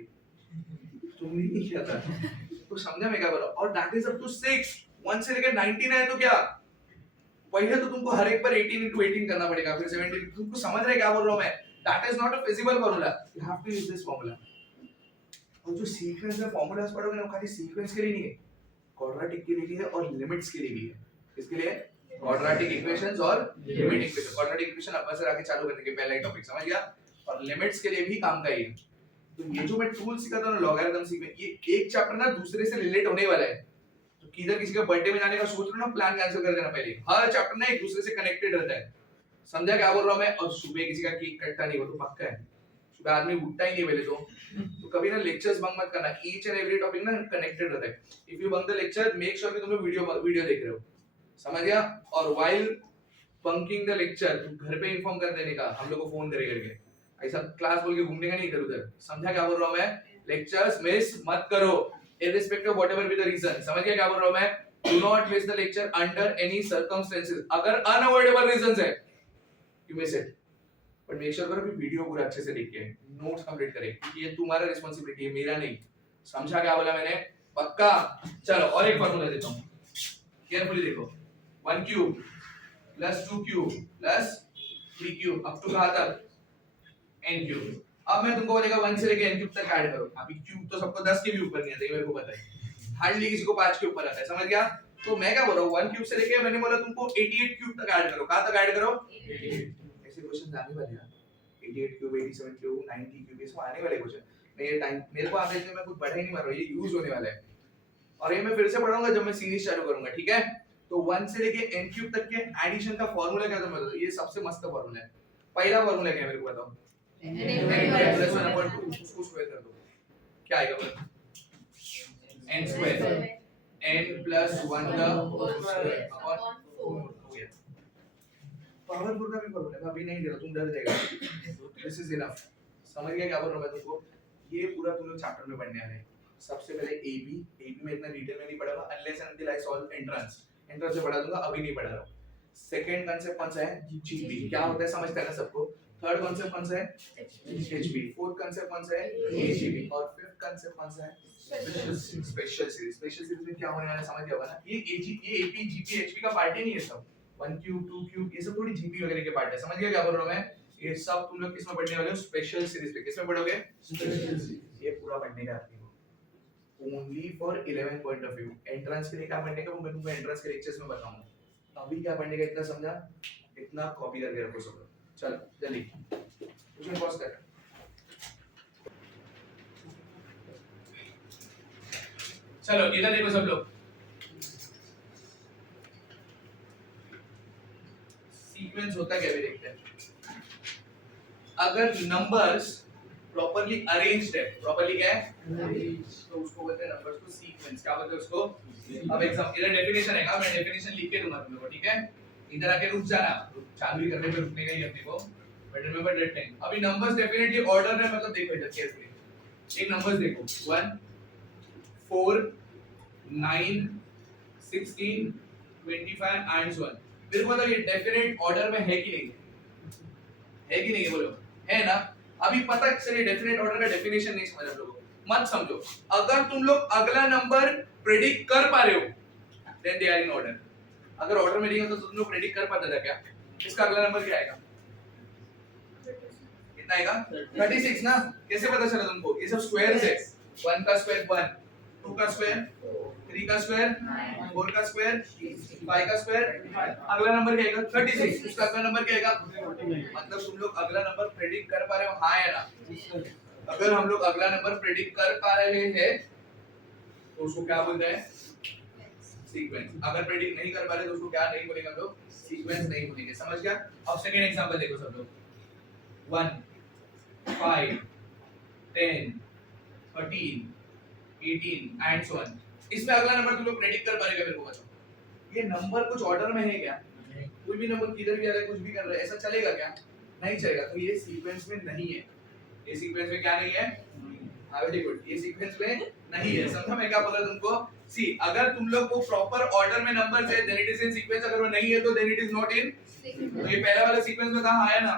तुमने नहीं किया था। तो समझा मैं क्या बोल रहा हूं? और दैट इज अप टू 6। 1 से लेकर 19 है तो क्या? पहले तो तुमको हर एक पर 18 into 18 करना पड़ेगा, फिर 17। तुमको समझ रहे क्या बोल रहा हूं मैं? That is not a feasible formula, you have to use this formula. और जो सीक्वेंस में फार्मूलास पढ़ोगे ना, वो खाली सीक्वेंस के लिए नहीं है, क्वाड्रेटिक के लिए भी है और लिमिट्स के लिए भी है। किसके लिए? क्वाड्रेटिक इक्वेशंस और लिमिट इक्वेशन। क्वाड्रेटिक इक्वेशन अपन से आगे चालू करने के पहला ही टॉपिक समझ गया, और लिमिट्स के लिए भी काम का ही है। तो ये जो मैं टूल सिखाता हूं ना, लॉगरिथम सीखने, ये एक चैप्टर ना दूसरे से रिलेट होने वाला है। तो किधर किसी का बर्थडे में जाने का सोच रहे हो ना, प्लान कैंसिल कर देना पहले। हर चैप्टर ना एक दूसरे से कनेक्टेड रहता है। समझा क्या बोल रहा हूं मैं? और सुबह किसी का केक कटता नहीं, वो तो पक्का है। सुबह आदमी उठता ही नहीं पहले तो कभी ना लेक्चर्स बंक मत करना। ईच एंड एवरी टॉपिक ना कनेक्टेड रहता है। If you bunk the lecture, make sure कि तुम लोग वीडियो देख रहे हो, समझ गया? और व्हाइल बंकिंग द लेक्चर घर पे इन्फॉर्म कर देने का, हम लोग को फोन करके। ऐसा क्लास बोल के घूमने का नहीं इधर उधर। समझा क्या बोल रहा हूं मैं? लेक्चर्स मिस मत करो, irrespective of whatever be the reason। समझ गया क्या बोल रहा हूं मैं? Do not miss the lecture under any circumstances। अगर unavoidable reasons है, you miss it, but make sure करो कि वीडियो पूरा अच्छे से देख के नोट्स कंप्लीट करें, क्योंकि ये तुम्हारा रिस्पांसिबिलिटी है, मेरा नहीं। समझा क्या बोला मैंने? पक्का? चलो और एक फार्मूला देता हूं, केयरफुली देखो। 1 cube plus 2 cube plus 3 cube up to कहां तक? n cube. अब मैं तुमको बोलेगा 1 से लेके n क्यूब तक ऐड करो। अभी क्यूब तो सबको 10 के भी ऊपर नहीं आता, ये मेरे को पता है, हार्डली किसी को 5 के ऊपर आता है, समझ गया? तो मैं क्या बोल रहा हूँ, 1 क्यूब से लेके मैंने बोला तुमको 88 क्यूब तक ऐड करो। कहां तक ऐड करो? 88। ऐसे क्वेश्चन आने वाले हैं, 88 क्यूब, 87 क्यूब, 90 क्यूब, ये सब आने वाले क्वेश्चन। मेरे टाइम मेरे को आगे में कुछ बढ़ा ही नहीं मार रहा हूं, ये यूज होने वाला है और ये मैं फिर से पढ़ाऊंगा जब मैं सीरीज चालू करूंगा, ठीक है? तो 1 से लेके n क्यूब तक के एडिशन का फार्मूला क्या तुम्हें बताओ? ये सबसे मस्त फार्मूला है। पहला फार्मूला क्या है मेरे को बताओ? n प्लस 1/2, उसको स्क्वायर कर दो, क्या आएगा बोलो? n स्क्वायर, n प्लस 1 का होल स्क्वायर अपॉन 4 हो गया। पावरफुल का भी फार्मूला है, अभी नहीं दे रहा, तुम डर जाएगा। This is enough. समझ गया क्या बोल रहा हूं मैं तुमको? ये पूरा तुम लोग चैप्टर में पढ़ने वाले हैं। सबसे पहले एबी में इतना डिटेल में नहीं पढ़ाऊंगा, unless and until I solve entrance से पढ़ा दूंगा, अभी नहीं पढ़ा रहा हूं। सेकंड कांसेप्ट कौन सा है? जीबी, क्या होता है समझता है ना सबको? थर्ड कांसेप्ट कौन सा है? एचबी। फोर्थ कांसेप्ट कौन सा है? एजीबी। और फिफ्थ कांसेप्ट कौन सा है? Special series. स्पेशल सीरीज में क्या होने वाला है समझ गया होगा ना? ये एपी जीपी एचपी का पार्ट ही नहीं है सब। 1 क्यूब 2 क्यूब ये सब थोड़ी जीपी वगैरह के पार्ट है, समझ गया क्या बोल रहा हूं मैं? ये सब तुम लोग किसमें पढ़ने वाले हो? स्पेशल सीरीज पे। किसमें पढ़ोगे? Special series. ये पूरा पढ़ने का है only for 11 point of view. Entrance के लिए क्या पढ़ने का वो मैं तुमको एंट्रेंस के लेक्चर्स में बताऊंगा। अभी क्या पढ़ने का इतना समझा, इतना कॉपी करके रखो सब लोग। चलो जल्दी उसमें पॉज कर। चलो इधर देखो सब लोग, सीक्वेंस होता क्या भी देखते हैं। अगर नंबर्स प्रॉपर्ली अरेंज्ड है, प्रॉपर्ली क्या है? तो उसको बोलते हैं नंबर्स को सीक्वेंस। क्या बोलते हैं उसको? अब एग्जाम इधर डेफिनेशन है, मैं डेफिनेशन लिख के दूंगा तुम लोगों को, ठीक है? इधर आके रुक जाना, चालू ही करने पे रुकने का ही अपने को, बट रिमेंबर दैट थिंग। अभी नंबर्स डेफिनेटली ऑर्डर में, मतलब देखो इधर केयरफुली, एक नंबर्स देखो 1 4 9 16 25 एंड सो ऑन। मेरे को बताओ ये डेफिनेट ऑर्डर में है कि नहीं है? कि नहीं है बोलो? है ना? अभी पता चलिए डेफिनेट ऑर्डर का डेफिनेशन नहीं समझ आप लोगों को, मत समझो। अगर तुम लोग अगला नंबर प्रेडिक्ट कर पा रहे हो then they are in order. अगर ऑर्डर में नहीं हो तो तुम लोग प्रेडिक्ट कर पाते थे क्या? इसका अगला नंबर क्या आएगा? कितना आएगा? 36 ना? कैसे पता चला तुमको? ये सब स्क्वायर्स है। 1 का स्क्वायर 1, 2 का स्क्वायर 3 का स्क्वायर 4 का स्क्वायर 5 का स्क्वायर, अगला नंबर क्या आएगा? 36। उसका अगला नंबर क्या आएगा? मतलब तुम लोग अगला नंबर प्रेडिक्ट कर पा रहे हो, हाँ या ना? अगर हम लोग अगला नंबर प्रेडिक्ट कर पा रहे हैं तो उसको क्या बोलते हैं? सीक्वेंस। अगर प्रेडिक्ट नहीं कर पा रहे तो उसको क्या नहीं बोलेंगे हम लोग? सीक्वेंस नहीं बोलेंगे। समझ गया? अब सेकंड एग्जांपल देखो सब लोग, 1 5 10 13 18 एंड सो ऑन। इसमें अगला नंबर तुम लोग प्रेडिक्ट कर पाएगा? मेरे को बताओ ये नंबर कुछ ऑर्डर में है क्या? कोई भी नंबर किधर भी आ रहा है, कुछ भी कर रहा है, ऐसा चलेगा क्या? नहीं चलेगा। तो ये सीक्वेंस में नहीं है। ये सीक्वेंस में क्या नहीं है? हां वेरी गुड, ये सीक्वेंस में नहीं है। समझा मैं क्या बोल रहा तुमको? सी अगर तुम लोग को प्रॉपर ऑर्डर में नंबर्स है then it is in sequence, अगर वो नहीं है तो then it is not in. तो ये पहला वाला सीक्वेंस में कहां आया ना?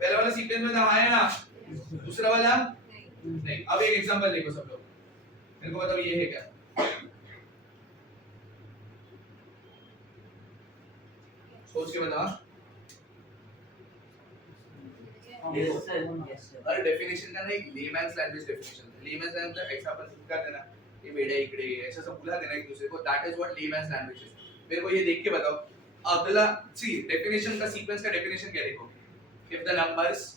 पहला वाला सीक्वेंस में कहां आया ना? दूसरा वाला नहीं। अब एक एग्जांपल देखो सब लोग, मेरे को बताओ ये है क्या? सोच के बताओ। अरे डेफिनेशन का नहीं, layman's language definition. Layman's language का एग्जांपल कर देना, ये बेड़ा इकड़े ऐसा सब बुला देना एक दूसरे को, that is what layman's language is. मेरे को ये देख के बताओ अगला, सी डेफिनेशन का सीक्वेंस का डेफिनेशन क्या देखो? If the numbers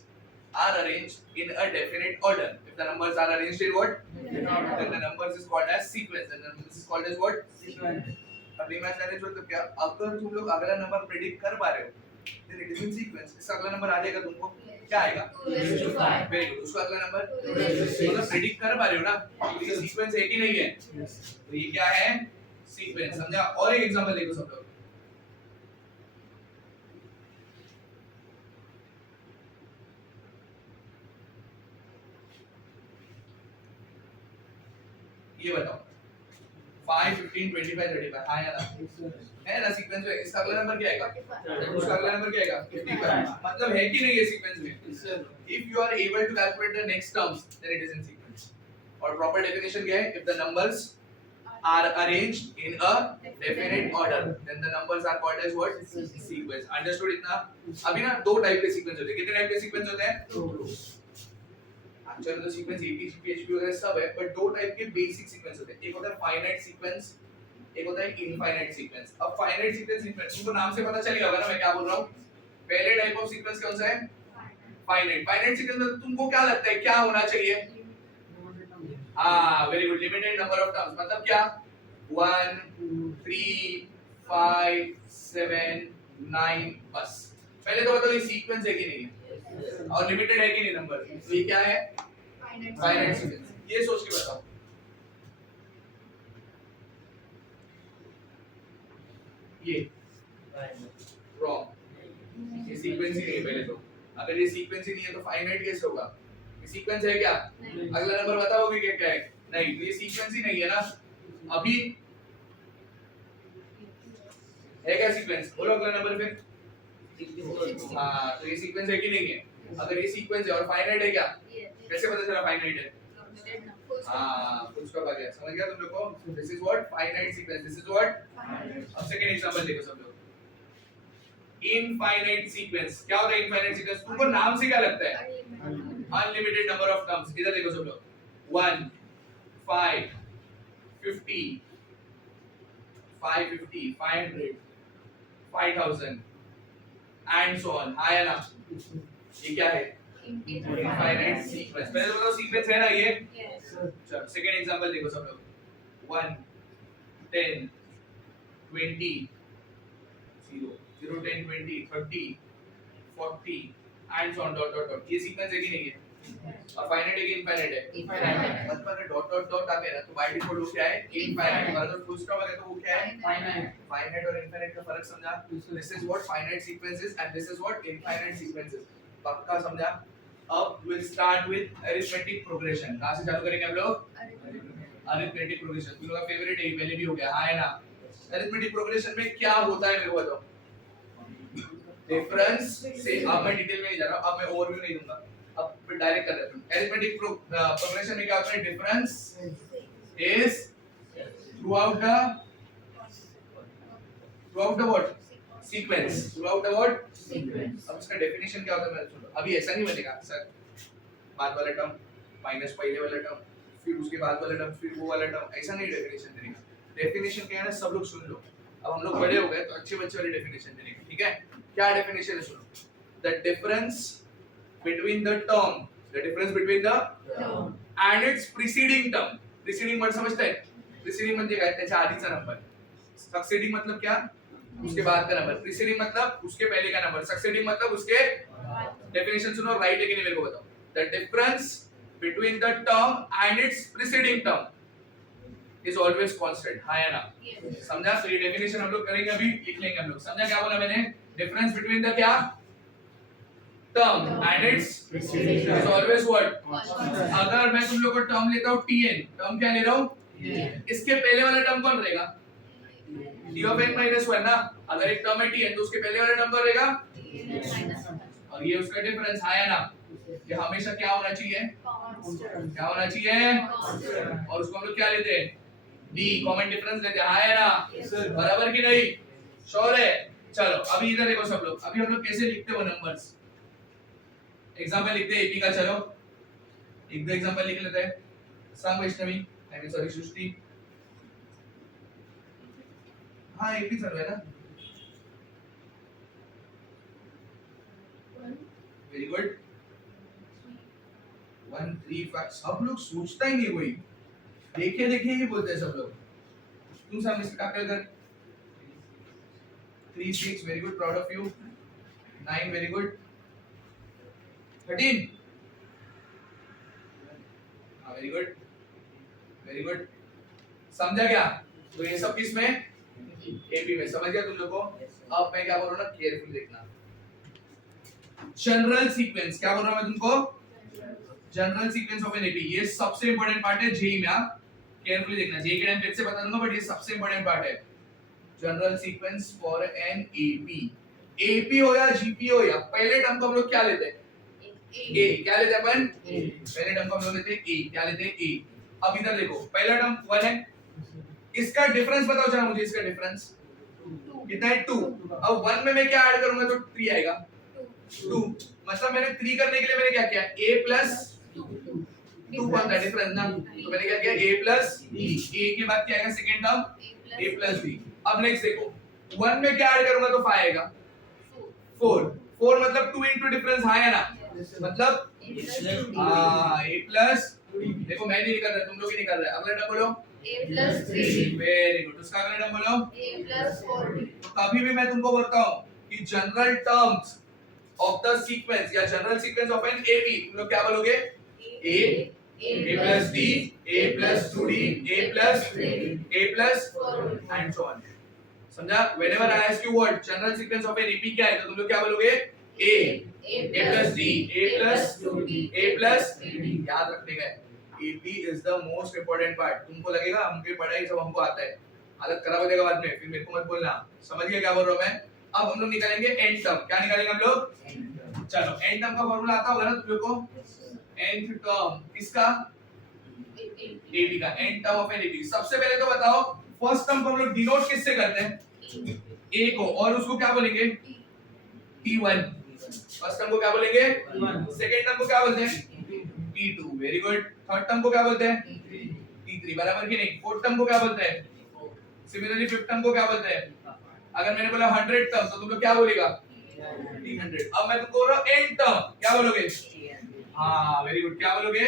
are arranged in a definite order, if the numbers are arranged in what? Then the numbers is called as sequence, and then this is called as what? Sequence. अब layman's language मतलब क्या? अगर तुम लोग अगला number predict कर पा रहे हो then it is in sequence। इसका अगला नंबर आ जाएगा तुमको, क्या आएगा? 2/5। Very good. उसका अगला नंबर मतलब प्रेडिक्ट कर पा रहे हो ना, तो ये सीक्वेंस है कि नहीं है? तो ये क्या है? सीक्वेंस। समझा? और एक एग्जांपल देखो सब लोग, ये बताओ 5 15 25 35 हाँ या ना है ना सीक्वेंस में इसका अगला नंबर क्या आएगा उसका अगला नंबर क्या आएगा 55 मतलब है कि नहीं ये सीक्वेंस में if you are able to calculate the next terms then it is in sequence और proper definition क्या है if the numbers are arranged in a definite order then the numbers are called as what sequence understood इतना अभी ना दो type के sequence होते हैं कितने टाइप के सीक्वेंस होते हैं चलो तो सीक्वेंस ATG PHP वगैरह सब है बट दो टाइप के बेसिक सीक्वेंस होते हैं एक होता है फाइनाइट सीक्वेंस एक होता है इनफाइनाइट सीक्वेंस अब फाइनाइट सीक्वेंस तुमको नाम से पता चलेगा ना मैं क्या बोल रहा हूं पहले टाइप ऑफ सीक्वेंस कौन सा है फाइनाइट सीक्वेंस में तुमको क्या लगता है क्या होना चाहिए हाँ very good limited number of terms मतलब क्या 1 3 5 7 9 बस पहले तो बताओ ये सीक्वेंस है कि नहीं है और लिमिटेड है कि नहीं नंबर तो ये क्या है फाइनाइट सीक्वेंस ये सोच के बताओ ये रॉन्ग ये सीक्वेंस ही नहीं है पहले तो अगर ये सीक्वेंस ही नहीं है तो फाइनाइट कैसे होगा ये सीक्वेंस है क्या अगला नंबर बताओगे क्या क्या है नहीं तो ये सीक्वेंस ही नहीं है ना अभी है क्या सीक्वेंस बोलो अगला नंबर फिर हाँ तो ये सीक्वेंस है कि नहीं है अगर ये सीक्वेंस है और फाइनाइट है क्या कैसे पता चला फाइनाइट है हाँ फुल स्टॉप आ गया समझ गया तुम लोग को this is what finite sequence this is what अब सेकंड एग्जांपल देखो सब लोग इनफाइनाइट सीक्वेंस क्या होता है इनफाइनाइट सीक्वेंस तुमको नाम से क्या लगता है अनलिमिटेड नंबर ऑफ टर्म्स इधर देखो सब लोग 1 5 50 550 500 5000 एंड सो ऑन हाँ या ना ये क्या है इनफाइनाइट सीक्वेंस पहले तो बताओ सीक्वेंस है ना ये चलो सेकंड एग्जांपल देखो सब लोग 1 10 20 0 0 10 20 30 40 and so on dot dot dot ये सीक्वेंस है कि नहीं है और फाइनाइट है कि इनफाइनाइट है इनफाइनाइट मतलब अगर डॉट डॉट डॉट आ गया ना तो बाय डिफॉल्ट वो क्या है इनफाइनाइट और अगर फुल स्टॉप आ गया तो वो क्या है फाइनाइट और इनफाइनाइट का फर्क समझा this is what finite sequences and this is what infinite sequences पक्का समझा अब will start with arithmetic progression कहां से चालू करेंगे हम लोग अरिथमेटिक प्रोग्रेशन तुम लोगों का फेवरेट है पहले भी हो गया हां है ना अरिथमेटिक प्रोग्रेशन में क्या होता है मेरे को बताओ डिफरेंस से अब मैं डिटेल में नहीं जा रहा अब मैं ओवरव्यू नहीं दूंगा अब डायरेक्ट कर देता हूं अरिथमेटिक प्रोग्रेशन में क्या होता है difference is throughout the what throughout the what sequence अब इसका डेफिनेशन क्या होता है मैं सुनो अभी ऐसा नहीं बनेगा सर बाद वाला टर्म माइनस पहले वाला टर्म फिर उसके बाद वाला टर्म फिर वो वाला टर्म ऐसा नहीं डेफिनेशन देगा डेफिनेशन क्या है ना सब लोग सुन लो अब हम लोग बड़े हो गए तो अच्छे बच्चे वाली डेफिनेशन देंगे ठीक है क्या डेफिनेशन है सुनो the difference between the term the difference between the term and its preceding term preceding मतलब समझते हैं preceding म्हणजे काय त्याच्या आधीचा नंबर succeeding मतलब क्या उसके बाद का नंबर preceding मतलब उसके पहले का नंबर succeeding मतलब उसके डेफिनेशन सुनो राइट है कि नहीं मेरे को बताओ the difference between the term and its preceding term is always constant हाँ या ना समझा तो ये डेफिनेशन हम लोग करेंगे अभी लिख लेंगे हम लोग समझा क्या बोला मैंने difference between the क्या term and its preceding is always what अगर मैं तुम लोग को टर्म लेता हूँ tn टर्म क्या ले रहा हूँ इसके पहले वाला टर्म कौन रहेगा t of n minus 1 ना अगर एक टर्म है tn तो उसके पहले वाला टर्म कौन रहेगा और ये उसका डिफरेंस आया ना ये हमेशा क्या होना चाहिए क्या होना चाहिए और उसको हम लोग क्या लेते हैं d कॉमन डिफरेंस लेते हैं आया ना बराबर कि नहीं श्योर है चलो अभी इधर देखो सब लोग अभी हम लोग कैसे लिखते हो नंबर्स एग्जांपल लिखते हैं एपी का चलो एक दो एग्जांपल लिख लेते हैं सम वैष्णवी आई मीन सॉरी सृष्टि हाँ एपी चलो है ना वेरी गुड 1 3 5 सब लोग सोचता ही नहीं कोई देखे देखे ही बोलते हैं सब लोग तुम सब मिस्टर काकल कर 3 6 very good proud of you 9 very good 13 हाँ वेरी गुड समझा क्या तो ये सब किस में एपी में समझ गया तुम लोग को अब मैं क्या बोल रहा हूँ ना केयरफुल देखना जनरल सीक्वेंस क्या बोल रहा हूँ मैं तुमको general sequence of an AP ये सबसे इंपॉर्टेंट पार्ट है जेई में केयरफुली देखना, जे के टाइम फिर से बता दूंगा बट ये सबसे इंपॉर्टेंट पार्ट है। General sequence for an AP, AP हो या जीपी हो, या पहले टर्म को हम लोग क्या लेते हैं? ए। क्या लेते हैं अपन? पहले टर्म को हम लोग लेते हैं ए। क्या लेते हैं? ए। अब इधर देखो, पहला टर्म 1 है, इसका डिफरेंस बताओ जरा मुझे, इसका डिफरेंस कितना है? 2। अब 1 में मैं क्या ऐड करूंगा तो 3 आएगा, 2। मतलब मैंने 3 करने के लिए मैंने क्या किया? a प्लस 2 कौन सा डिफरेंस ना, तो मैंने क्या किया? a plus b। a के बाद क्या आएगा second term? a plus b। अब नेक्स्ट देखो, 1 में क्या ऐड करूंगा तो 5 आएगा, 4। 4 मतलब 2 इनटू डिफरेंस, हाँ है ना, मतलब a प्लस, देखो मैं नहीं कर रहा, तुम लोग ही नहीं कर रहे। अगला टर्म बोलो a plus 3 वेरी गुड। उसका अगला टर्म बोलो a plus 4 तो कभी भी मैं तुमको बोलता हूं कि general terms of the sequence या general sequence of an AP, तुम लोग क्या बोलोगे? a plus d, a plus 2d, a plus 4 and so on। समझा? whenever I ask you what general sequence of an AP क्या है तो तुम लोग क्या बोलोगे? a plus d, a plus 2d, a plus 3d। याद रखने का है, AP is the most important part। तुमको लगेगा हमके पढ़ाई सब हमको आता है, हालत खराब हो जाएगा बाद में, फिर मेरे को मत बोलना। समझ गया क्या बोल रहा हूं मैं? अब हम लोग निकालेंगे एन टर्म। क्या निकालेंगे हम लोग? चलो, एन टर्म का फार्मूला आता होगा ना तुम लोग को? nth टर्म किसका? AP का, N term of N AP। सबसे पहले तो बताओ फर्स्ट टर्म को हम लोग डिनोट किससे करते हैं? a को, और उसको क्या बोलेंगे? T1। फर्स्ट टर्म को क्या बोलेंगे? सेकंड टर्म को क्या बोलते हैं? T2। Very good. Third term को क्या बोलते हैं? T3। बराबर कि नहीं? फोर्थ टर्म को क्या बोलते हैं? सिमिलरली फिफ्थ टर्म को क्या बोलते हैं? अगर मैंने बोला 100 टर्म तो तुम लोग क्या बोलेगा? 300। अब मैं तुमको बोल रहा हूं एन टर्म, क्या बोलोगे? हाँ वेरी गुड, क्या बोलोगे?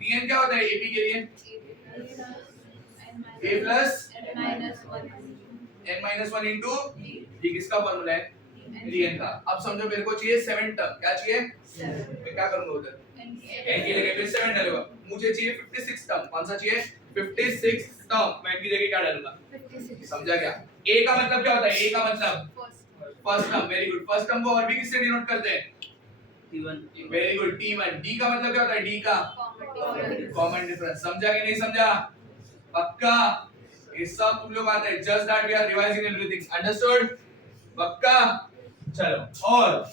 Tn क्या होता है AP के लिए? a plus n minus 1 into, ये किसका फार्मूला है? Tn का। अब समझो मेरे को चाहिए 7 टर्म। क्या चाहिए? मैं क्या करूंगा उधर? n की जगह पे 7 डालूंगा। मुझे चाहिए 56 टर्म। कौन सा चाहिए? 56 टर्म। मैं n की जगह क्या डालूंगा? समझा क्या? a का मतलब क्या होता है? a का मतलब first term. Very good. First term को और भी किससे डिनोट करते हैं? T1। Very good, T1। d का मतलब क्या होता है? d का कॉमन डिफरेंस। समझा कि नहीं समझा? पक्का? ये सब तुम लोग आते हैं, just that we are revising everything. Understood? पक्का? चलो, और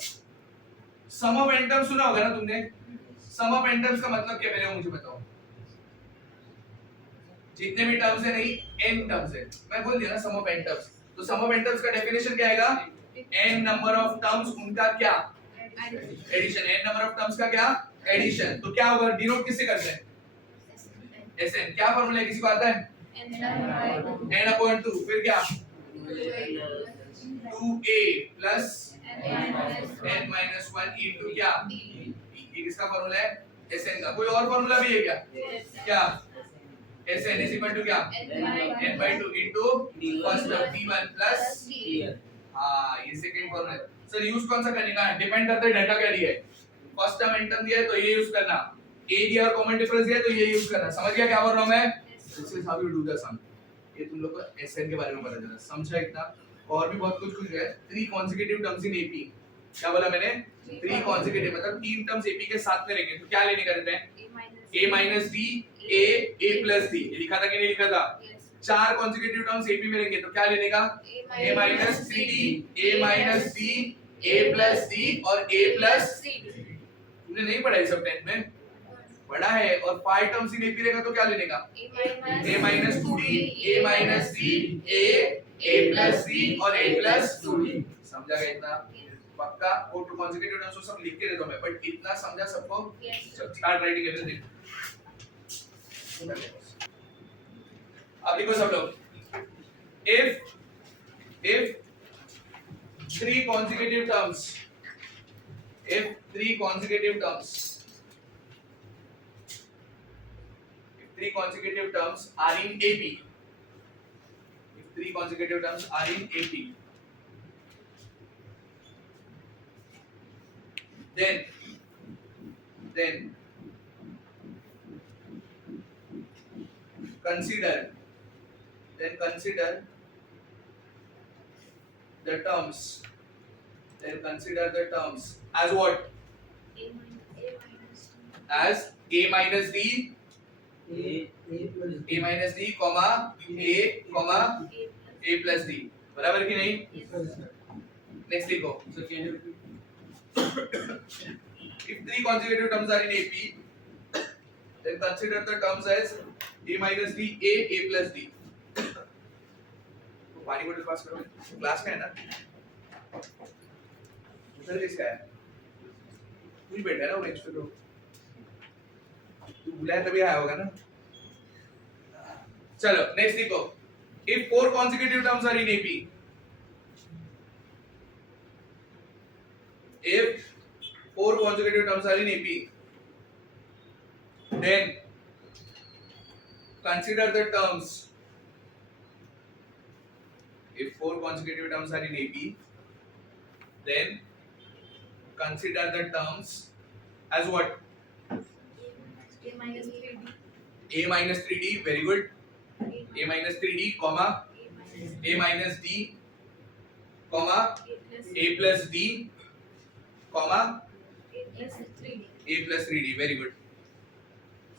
सम ऑफ एन टर्म्स सुना होगा ना तुमने? सम ऑफ एन टर्म्स का मतलब क्या, पहले मुझे बताओ। जितने भी टर्म्स है, नहीं एन टर्म्स है, मैं बोल दिया ना सम ऑफ एन टर्म्स। तो सम ऑफ एन टर्म्स का डेफिनेशन क्या आएगा? एन नंबर ऑफ टर्म्स, उनका क्या? Addition. N number of terms का क्या? एडिशन। तो क्या होगा? डिनोट किससे करते हैं? Sn। क्या फार्मूला है, किसी को आता है? n/2। फिर क्या? 2a plus n-1 into क्या? ये किसका फार्मूला है? Sn का। कोई और फार्मूला भी है क्या? क्या? Sn is equal to क्या? n/2 into first term t1 plus हाँ, ये सेकंड फार्मूला है। सर यूज कौन सा करने का है? डिपेंड करता है डाटा क्या दिया है। फर्स्ट टर्म एन टर्म दिया है तो ये यूज करना, ए दिया और कॉमन डिफरेंस दिया है तो ये यूज करना। समझ गया क्या बोल रहा हूं मैं? This is how you do the sum. ये तुम लोग को एसएन के बारे में पता चला, समझा इतना? और भी बहुत कुछ है। 3 कॉन्सेक्यूटिव टर्म्स इन एपी। क्या बोला मैंने? 3 कॉन्सेक्यूटिव मतलब 3 टर्म्स एपी के साथ में रहेंगे तो क्या लेने का रहता है? a minus d, a plus d। ये लिखा था कि नहीं लिखा था? 4 कॉन्सेक्यूटिव टर्म्स एपी में रहेंगे तो क्या लेने का? a minus 3d, a minus d, a plus d और a plus तुमने नहीं पढ़ा ये सब 10th में? पढ़ा है। और 5 टर्म्स इन एपी रहेगा तो क्या लेने का? a minus 2d, a minus d, a plus d और a plus 2d। समझा गया इतना? पक्का? वो 2 कॉन्सेक्यूटिव टर्म्स सब लिख के देता हूं मैं, बट इतना समझा सबको? Start writing everything. अब लिखो सब लोग, if 3 consecutive terms, if 3 consecutive terms, if 3 consecutive terms are in AP, if 3 consecutive terms are in AP, then consider the terms, as what? As a minus d, a minus d comma a plus d बराबर की नहीं? Next लिखो if three consecutive terms are in AP then consider the terms as a minus d a plus d तो पानी बोतल पास करो class का है ना दूसरा किसका है तू ही बैठा है ना वो नेक्स्ट तो तू बुलाया तभी आया होगा ना चलो नेक्स्ट लिखो if four consecutive terms are in AP if four consecutive terms are in AP then consider the terms if four consecutive terms are in AP then consider the terms as what A minus 3D. a minus 3d very good a minus 3d comma a minus d comma a plus d comma A plus 3D. a plus 3d very good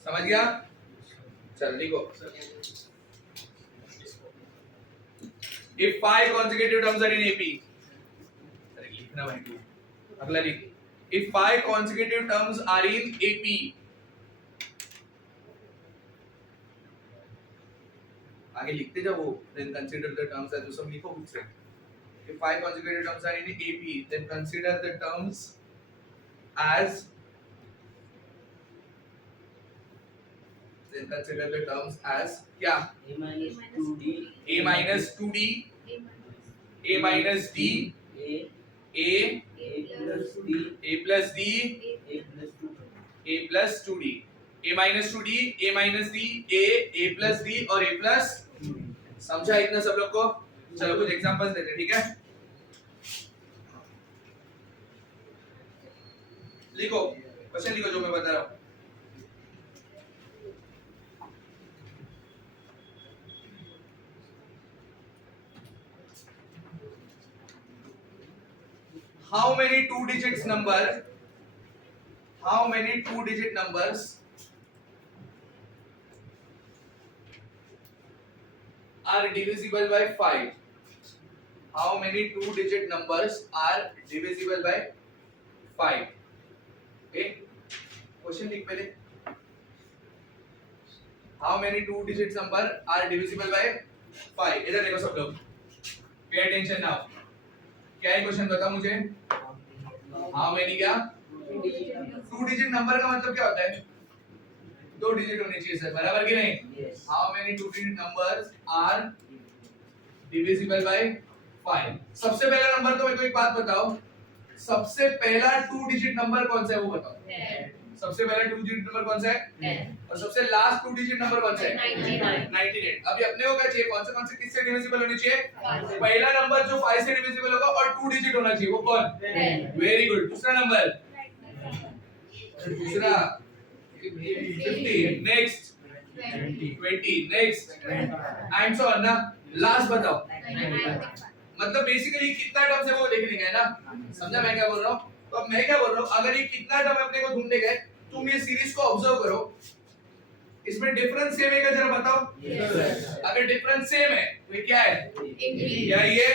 समझ गया चल लिखो if five consecutive terms are in AP अरे लिखना भाई तू अगला लिख if five consecutive terms are in AP आगे लिखते जाओ वो then consider the terms as जो सब लिखो खुद से if five consecutive terms are in AP then consider the terms as क्या a minus 2d a minus 2d a minus d a plus d a plus d a plus 2 a plus 2d a minus 2d a minus d a plus d और a plus समझा इतना सब लोग को चलो कुछ examples देते हैं ठीक है लिखो क्वेश्चन लिखो जो मैं बता रहा हूं how many two digit numbers are divisible by 5 how many two digit numbers are divisible by 5 okay question लिख पहले how many two digit number are divisible by 5 इधर देखो सब लोग pay attention now क्या है क्वेश्चन बताओ मुझे how many क्या टू डिजिट नंबर का मतलब क्या होता है दो डिजिट होने चाहिए सर बराबर कि नहीं how many two digit numbers are divisible by 5 सबसे पहला नंबर तो मेरे को एक बात बताओ सबसे पहला टू डिजिट नंबर कौन सा है वो बताओ 10. सबसे पहला टू डिजिट नंबर कौन सा है 10. और सबसे लास्ट टू डिजिट नंबर कौन सा है 99. 98 अभी अपने को क्या चाहिए कौन से किससे डिविजिबल होनी चाहिए 5. पहला नंबर जो 5 से डिविजिबल होगा और टू डिजिट होना चाहिए वो कौन 10. वेरी गुड दूसरा नंबर दूसरा 50 next 20 next and so on ना लास्ट बताओ 95. मतलब बेसिकली कितना टर्म है वो देख लेंगे ना समझा मैं क्या बोल रहा हूँ तो अब मैं क्या बोल रहा हूँ अगर ये कितना टर्म अपने को ढूंढने गए तुम ये सीरीज को ऑब्जर्व करो इसमें डिफरेंस सेम है क्या जरा बताओ अगर डिफरेंस सेम है तो ये क्या है क्या ये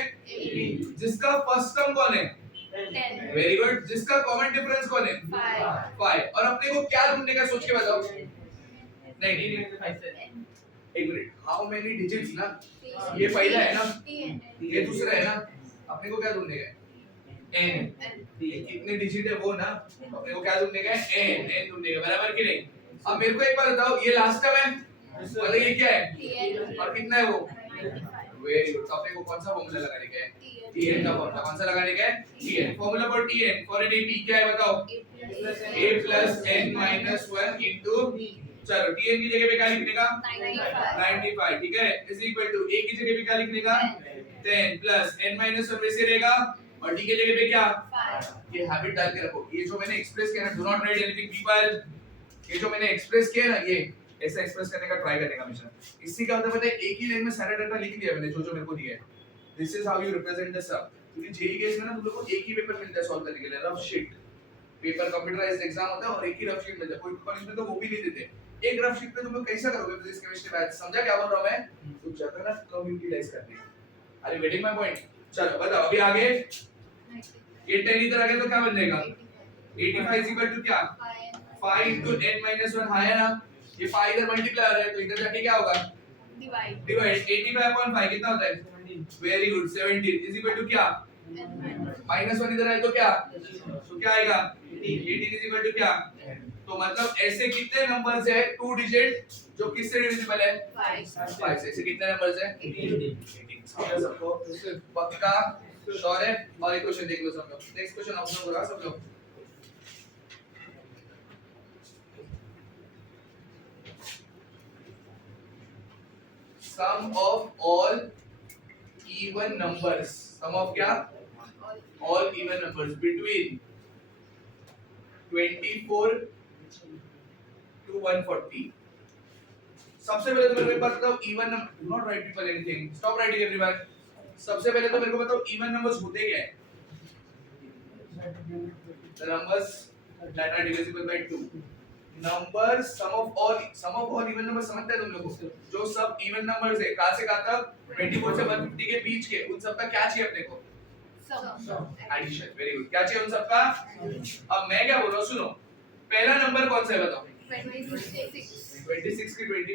जिसका फर्स्ट टर्म कौन है 10. वेरी गुड जिसका कॉमन डिफरेंस कौन है 5. 5 और अपने को क्या ढूंढने का सोच के बताओ नहीं एक मिनट हाउ मेनी डिजिट्स ना ये पहला है ना ये दूसरा है ना अपने को क्या ढूंढने का n ये कितने डिजिट है वो ना अपने को क्या ढूंढने का n ढूंढने का बराबर कि नहीं अब मेरे को एक बार बताओ ये लास्ट टर्म है मतलब ये क्या है और कितना है वो वेरी गुड तो अपने को कौन सा फॉर्मूला लगाने का है tn का फॉर्मूला कौन सा लगाने का है tn formula for tn for N ap क्या है बताओ a plus n minus 1 into चलो tn की जगह पे क्या लिखने का 95 ठीक है इज इक्वल टू a की जगह पे क्या लिखने का 10 प्लस n minus 1 वैसे रहेगा और d की जगह पे क्या 5. ये हैबिट डाल के रखो ये जो मैंने एक्सप्रेस किया ना do not right anything people ये जो मैंने एक्सप्रेस किया ना ये ऐसा एक्सप्रेस करने का ट्राई करने का हमेशा इससे क्या होता है पता है एक ही लाइन में सारा डाटा लिख दिया मैंने जो मेरे को दिया है this is how you represent the sum क्योंकि जेई केस में ना तुम लोग को एक ही पेपर मिलता है सॉल्व करने के लिए rough sheet paper computerised exam होता है और एक ही रफ शीट मिलता है, कोई कॉलेज में तो वो भी नहीं देते। एक रफ शीट पे तुम लोग कैसा करोगे फिजिक्स केमिस्ट्री मैथ? समझा क्या बोल रहा हूं मैं? तो ज्यादा ना कम यूटिलाइज करनी है। अरे गेटिंग माय पॉइंट? चलो बताओ अभी आगे। ये 10 इधर आ गया तो क्या बन जाएगा? 85 इज इक्वल टू क्या? 5 into n minus 1 है ना? ये 5 इधर मल्टीप्लाई हो रहा है तो इधर जाके क्या होगा? डिवाइड डिवाइड 85/5 कितना होता है? Very good 17 is equal to क्या? माइनस 1 इधर आए तो क्या? तो क्या आएगा? 18 इज इक्वल टू क्या? तो मतलब ऐसे कितने नंबर्स है 2 डिजिट जो किससे डिविजिबल है? 5 से। ऐसे कितने नंबर्स है? 18। समझा सबको? पक्का श्योर है? और एक क्वेश्चन देख लो सब लोग। नेक्स्ट क्वेश्चन ऑप्शन करो सब लोग। sum of all even numbers, sum of क्या? all even numbers between 24 to 140। सबसे पहले तो मेरे को बताओ even number, do not right people anything, stop writing everyone. सबसे पहले तो मेरे को बताओ इवन नंबर्स होते क्या है? the numbers that are divisible by 2। Number sum of all even number समझते हैं तुम लोगों को? जो सब इवन नंबर्स है कहां से कहां तक? 24 से 150 के बीच के, उन सब का क्या चाहिए अपने को? एडिशन। Very good. क्या चाहिए उन सब का? अब मैं क्या बोल रहा हूं सुनो, पहला नंबर कौन सा है बताओ? 26 की 24 24 की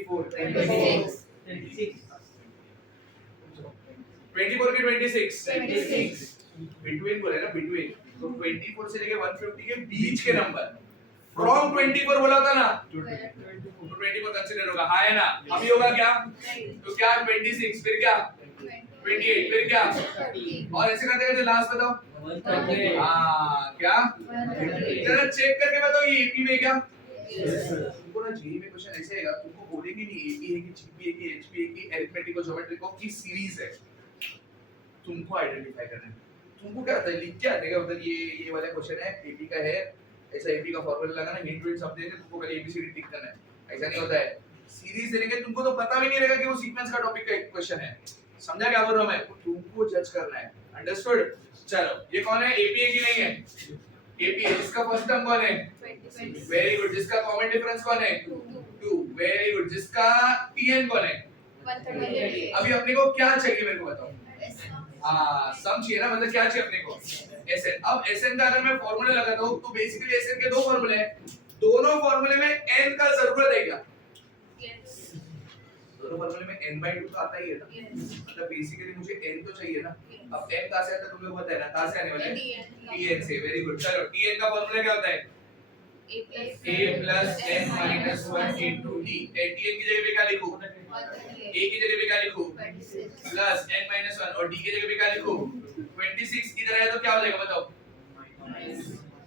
26 बिटवीन बोले ना, बिटवीन। तो 24 से लेके 150 के बीच के नंबर फ्रॉम 24 बोला था ना, तो 24 कंसीडर होगा, हाँ है ना? अभी होगा क्या? तो क्या 26 फिर क्या 28 फिर क्या, और ऐसे करते करते लास्ट बताओ। हाँ क्या, जरा चेक करके बताओ ये एपी में क्या? तुमको ना जेईई में क्वेश्चन ऐसे आएगा, तुमको बोलेंगे नहीं एपी है कि जीपी है कि एचपी है कि अरिथमेटिक और ज्योमेट्रिक की सीरीज है, तुमको आइडेंटिफाई करना है। तुमको क्या आता है, लिख के आते हैं उधर ये वाला क्वेश्चन है एपी का है, ऐसा एपी का फॉर्मूला लगाना, हिंट विंट सब देंगे, तुमको पहले एबीसीडी टिक करना है, ऐसा नहीं होता है। सीरीज देंगे तुमको तो पता भी नहीं रहेगा कि वो सीक्वेंस का टॉपिक का एक क्वेश्चन है। समझा क्या बोल रहा हूं मैं? तुमको जज करना है, अंडरस्टूड? चलो ये कौन है, एपी है कि नहीं है? एपी है। जिसका फर्स्ट टर्म कौन है? Very good. जिसका कॉमन डिफरेंस कौन है? 2। Very good. जिसका टीएन कौन है? 138। अभी अपने को क्या चाहिए मेरे को बताओ? हाँ सम चाहिए ना, मतलब क्या चाहिए अपने को? एसएन। अब एसएन का अगर मैं फार्मूला लगाता हूं तो बेसिकली एसएन के दो फार्मूले हैं, दोनों फार्मूले में एन का जरूरत है क्या? दोनों फार्मूले में n/2 तो आता ही है ना, मतलब बेसिकली मुझे n तो चाहिए ना। अब n कहां से आता है तुम लोग पता है ना, कहां से आने वाला है? tn से। Very good. चलो tn का फार्मूला क्या होता है? a plus n minus 1 into t। tn की जगह पे क्या लिखूं? a की जगह पे क्या लिखूं? प्लस n minus 1, और t की जगह पे क्या लिखूं? 26। इधर आया तो क्या हो जाएगा बताओ?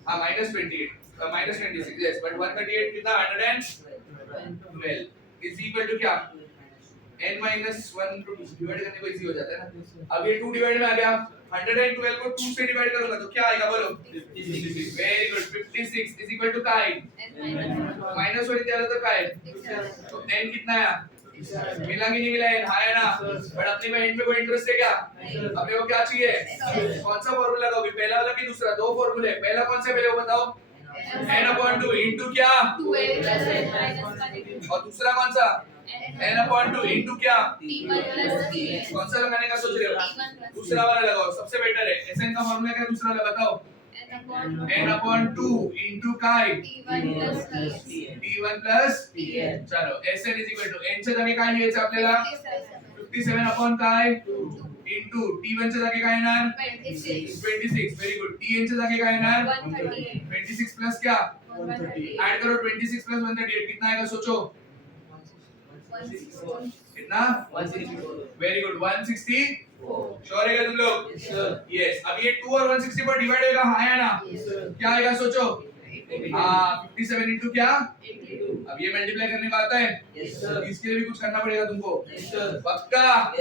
हां -28 -26 यस, बट 138 कितना? 112 इज इक्वल टू क्या? n minus 1 डिवाइड करने को इजी हो जाता है ना। अब ये 2 डिवाइड में आ गया, 112 को 2 से डिवाइड करूंगा तो क्या आएगा बोलो? 56। Very good. 56 is equal to काय? माइनस 1 इधर तो काय? तो n कितना आया? मिला कि नहीं मिला? n है ना, बट अपने में एंड में कोई इंटरेस्ट है क्या? अपने को क्या चाहिए? कौन सा फार्मूला लगाओगे, पहला वाला कि दूसरा? दो फार्मूले, पहला कौन सा पहले वो बताओ? n/2 इनटू क्या? 12 plus n minus 1 और दूसरा कौन सा? n/2 इनटू क्या? t1 plus tn। कौन सा लगाने का सोच रहे हो? t1 plus दूसरा वाला लगाओ, सबसे बेटर है। एसएन का फार्मूला क्या है दूसरा वाला बताओ? n/2 इनटू काय? t1 plus tn। t1 plus tn। चलो SN is equal to n से जाके काय लिहायचं आपल्याला? 57 अपॉन काय इनटू t1 से जाके काय येणार? 26। Very good. tn से जाके काय येणार? 138। 26 प्लस क्या? 138। ऐड करो 26 प्लस 138 कितना आएगा सोचो? कितना? 164। Very good 164। श्योर है क्या तुम लोग? यस। अब ये 2 और 160 पर डिवाइड होगा, हाँ या ना? क्या आएगा सोचो? हाँ 57 इनटू क्या? 82। अब ये मल्टीप्लाई करने का आता है? इसके लिए भी कुछ करना पड़ेगा तुमको। पक्का?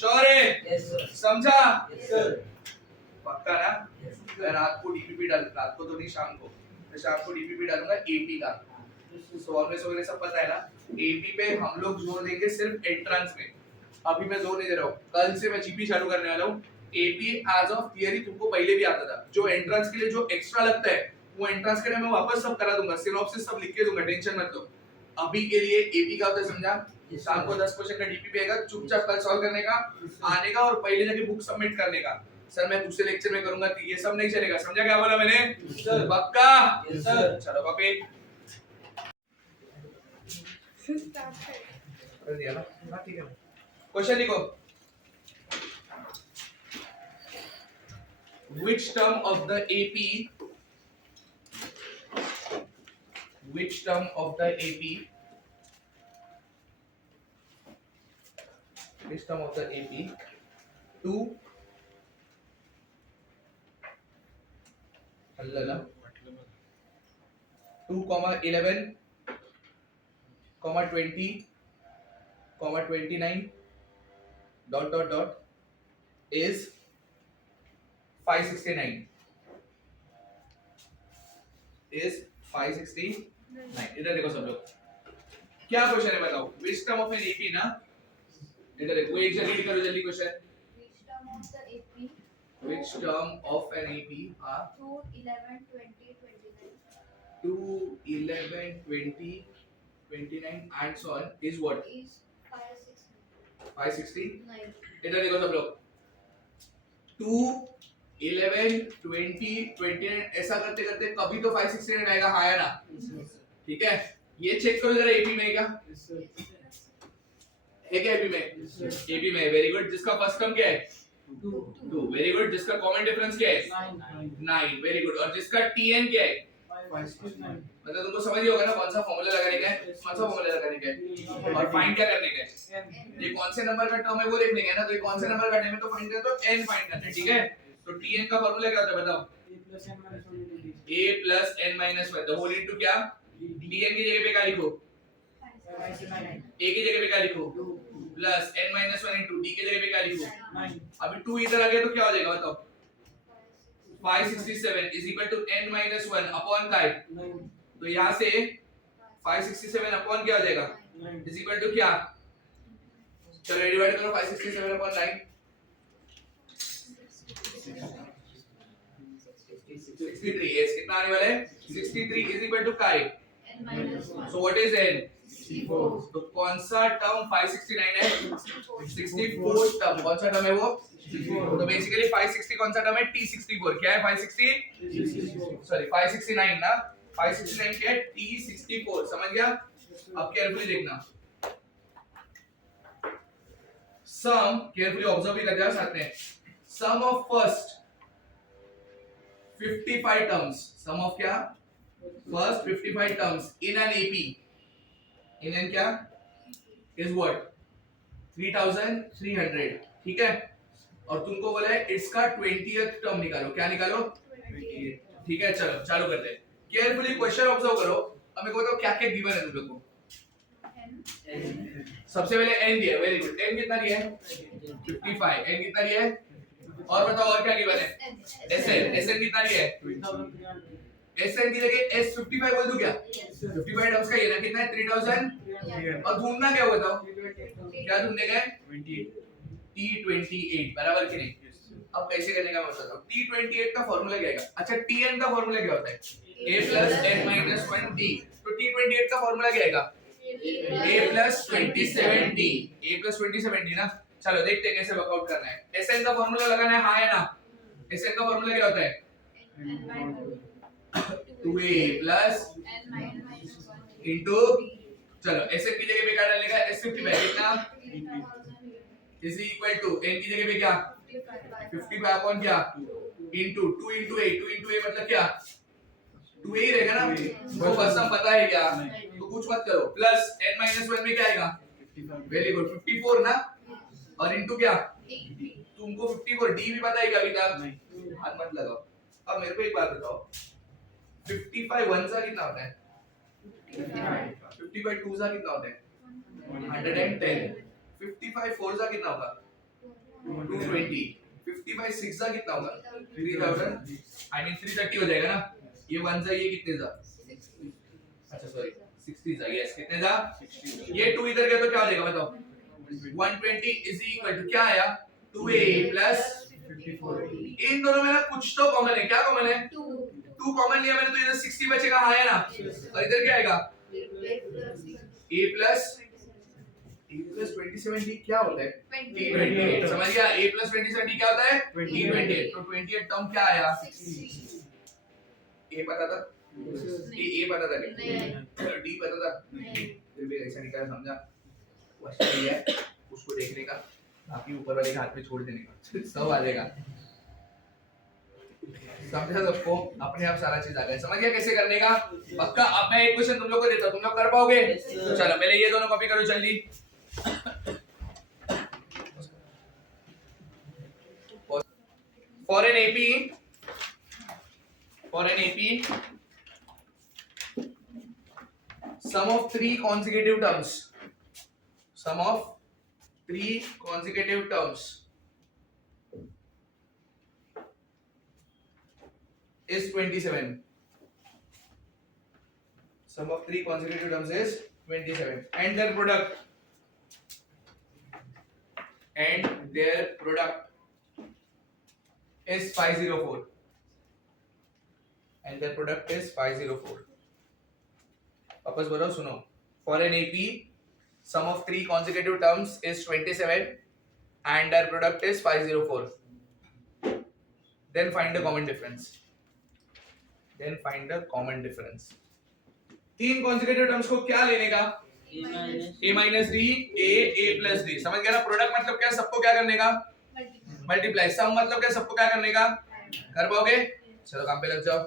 श्योर है? समझा? पक्का ना? मैं रात को डीपीपी डाल, रात को तो नहीं शाम को, मैं शाम को डीपीपी डालूंगा एपी का। सॉल्वनेस वगैरह सब पता है ना? एपी पे हम लोग जोर देंगे सिर्फ एंट्रेंस में, अभी मैं जोर नहीं दे रहा हूँ, कल से मैं जीपी चालू करने वाला हूँ। एपी एज ऑफ थियरी तुमको पहले भी आता था, जो एंट्रेंस के लिए जो एक्स्ट्रा लगता है वो एंट्रेंस के टाइम में वापस सब करा दूंगा, सिनॉप्सिस सब लिख के दूंगा, टेंशन मत लो। अभी के लिए एपी का होता है समझा, शाम को 10 क्वेश्चन का डीपी आएगा, चुपचाप कल सॉल्व करने का, आने का और पहले जाके बुक सबमिट करने का। सर मैं दूसरे लेक्चर में करूंगा कि ये सब नहीं चलेगा, समझा क्या बोला मैंने? सर पक्का? Yes sir. चलो कॉपी कर दिया ना? हां ठीक है। क्वेश्चन लिखो। Which term of the AP which term of the AP which term of the AP 2 Allah 2, 11, 20, 29 dot is 569 is 569। इधर देखो सब लोग, क्या क्वेश्चन है बताओ? Which term of an AP ना, इधर देखो एक जल्दी रीड करो जल्दी question. Which term of an AP हां 2, 11, 20, 29 2, 11, 20, 29 and so on is what? is 569 569। इधर देखो सब लोग, 2, 11, 20, 29 ऐसा करते करते कभी तो 569 आएगा, हाँ या ना? ठीक है, ये चेक करो जरा एपी में है क्या? है क्या एपी में? एपी में, वेरी गुड। जिसका फर्स्ट टर्म क्या है? 2, वेरी गुड। जिसका कॉमन डिफरेंस क्या है? 9, वेरी गुड। और जिसका टीएन क्या है? मतलब तुमको समझ ही होगा ना कौन सा फॉर्मूला लगाने का है, कौन सा फॉर्मूला लगाने का है, और फाइंड क्या करने का है? ये कौन से नंबर का टर्म है वो देखने का है ना, तो ये कौन से नंबर का टर्म है तो फाइंड करना, तो n फाइंड करना है, ठीक है? तो tn का फार्मूला क्या होता है बताओ? a plus n minus 1 the whole into क्या? dn की जगह पे क्या लिखो? a की जगह पे क्या लिखो? Plus n minus 1 into d की जगह पे क्या लिखो? अभी 2 इधर आ गया तो क्या हो जाएगा बताओ? 567 is equal to n minus 1 upon काय? तो यहाँ से 567 अपॉन क्या हो जाएगा? is equal to क्या? चलो डिवाइड करो 567 अपॉन 9, 63। yes कितना आने वाला है? 63 is equal to काय? n minus 1 so what is n? 64 तो कौन सा टर्म 569 है? 64 टर्म। कौन सा टर्म है वो? तो बेसिकली 560 कौन सा टर्म है? T64। क्या है 560? सॉरी 569 ना, 569 क्या है? T64। समझ गया? अब केयरफुली देखना, सम केयरफुली ऑब्जर्व भी कर जाओ साथ में। Sum of first 55 terms, sum of क्या? First 55 terms in an AP, in an क्या? Is what? 3300, ठीक है? और तुमको बोला है इसका 20th टर्म निकालो, क्या निकालो? 28 ठीक है, चलो चालू करते हैं। केयरफुली क्वेश्चन ऑब्जर्व करो। अब मेरे को बताओ क्या क्या गिवन है तुम लोग को? n सबसे पहले n दिया, वेरी गुड। n कितना दिया है? 55। n कितना दिया है? और बताओ और क्या गिवन है? sn कितना दिया है? sn की जगह s55 बोल दूं क्या? 55 टर्म्स का ये ना कितना है? 3000। और ढूंढना क्या बताओ? क्या ढूंढने का है? T28 बराबर कि नहीं? अब कैसे करने का मैं बताता हूँ। T28 का फॉर्मूला क्या है? अच्छा Tn का फॉर्मूला क्या होता है? a plus n minus 1d। तो T28 का फॉर्मूला क्या आएगा? a plus 27d। a plus 27d ना। चलो देखते हैं कैसे वर्कआउट करना है। Sn का फॉर्मूला लगाना है, हाँ या ना? Sn का फॉर्मूला क्या होता है? 2a plus n minus 1 into, चलो Sn की जगह पे क्या डालेगा? s55 कितना इज इक्वल टू n की जगह पे क्या? 55 अपॉन क्या? Into 2 into a, 2 into a मतलब क्या? 2a ही रहेगा ना, वो बस हम पता है क्या, तो कुछ मत करो। प्लस n minus 1 में क्या आएगा? वेरी गुड 54 ना, और इनटू क्या? तुमको 54 d भी पता है क्या अभी तक? हाथ मत लगाओ। अब मेरे को एक बात बताओ, 55 वन सा कितना होता है? 55 टू सा कितना होता है? 110। 55 फोर सा कितना होगा? 220। 55 सिक्स सा कितना होगा? 3000। आई मीन 330 हो जाएगा ना। ये वन सा, ये कितने सा? अच्छा सॉरी 60 सा। यस कितने सा? ये 2 इधर गया तो क्या हो जाएगा बताओ? 120 इज इक्वल टू क्या आया? 2a plus 54। इन दोनों में ना कुछ तो कॉमन है। क्या कॉमन है? 2 2 कॉमन लिया मैंने तो इधर 60 बचेगा, हाँ है ना, और इधर क्या आएगा a plus 27d क्या होता है, t28, समझ गया, a plus 27d क्या होता है, t28, तो 28 टर्म क्या आया, a पता था, a पता था, d पता था, फिर भी ऐसा निकाला, समझा, क्वेश्चन ये है उसको देखने का, बाकी ऊपर वाले के हाथ में छोड़ देने का, सब आ जाएगा, समझा सबको, अपने आप सारा चीज आ गया, समझ गया कैसे करने का, पक्का। अब मैं एक क्वेश्चन तुम लोग को देता हूं, तुम लोग कर पाओगे, तो चलो पहले ये दोनों कॉपी करो जल्दी। For an AP, sum of three consecutive terms is 27. Sum of three consecutive terms is 27, and their product is 504. And their product is 504. वापस बोलो, सुनो, for an AP sum of three consecutive terms is 27 and their product is 504. Then find the common difference. तीन consecutive terms को क्या लेने का, a minus d, a plus d, समझ गया ना। प्रोडक्ट मतलब क्या, सबको क्या करने का, मल्टीप्लाई। सम मतलब क्या, सबको क्या करने का, कर पाओगे, चलो काम पे लग जाओ।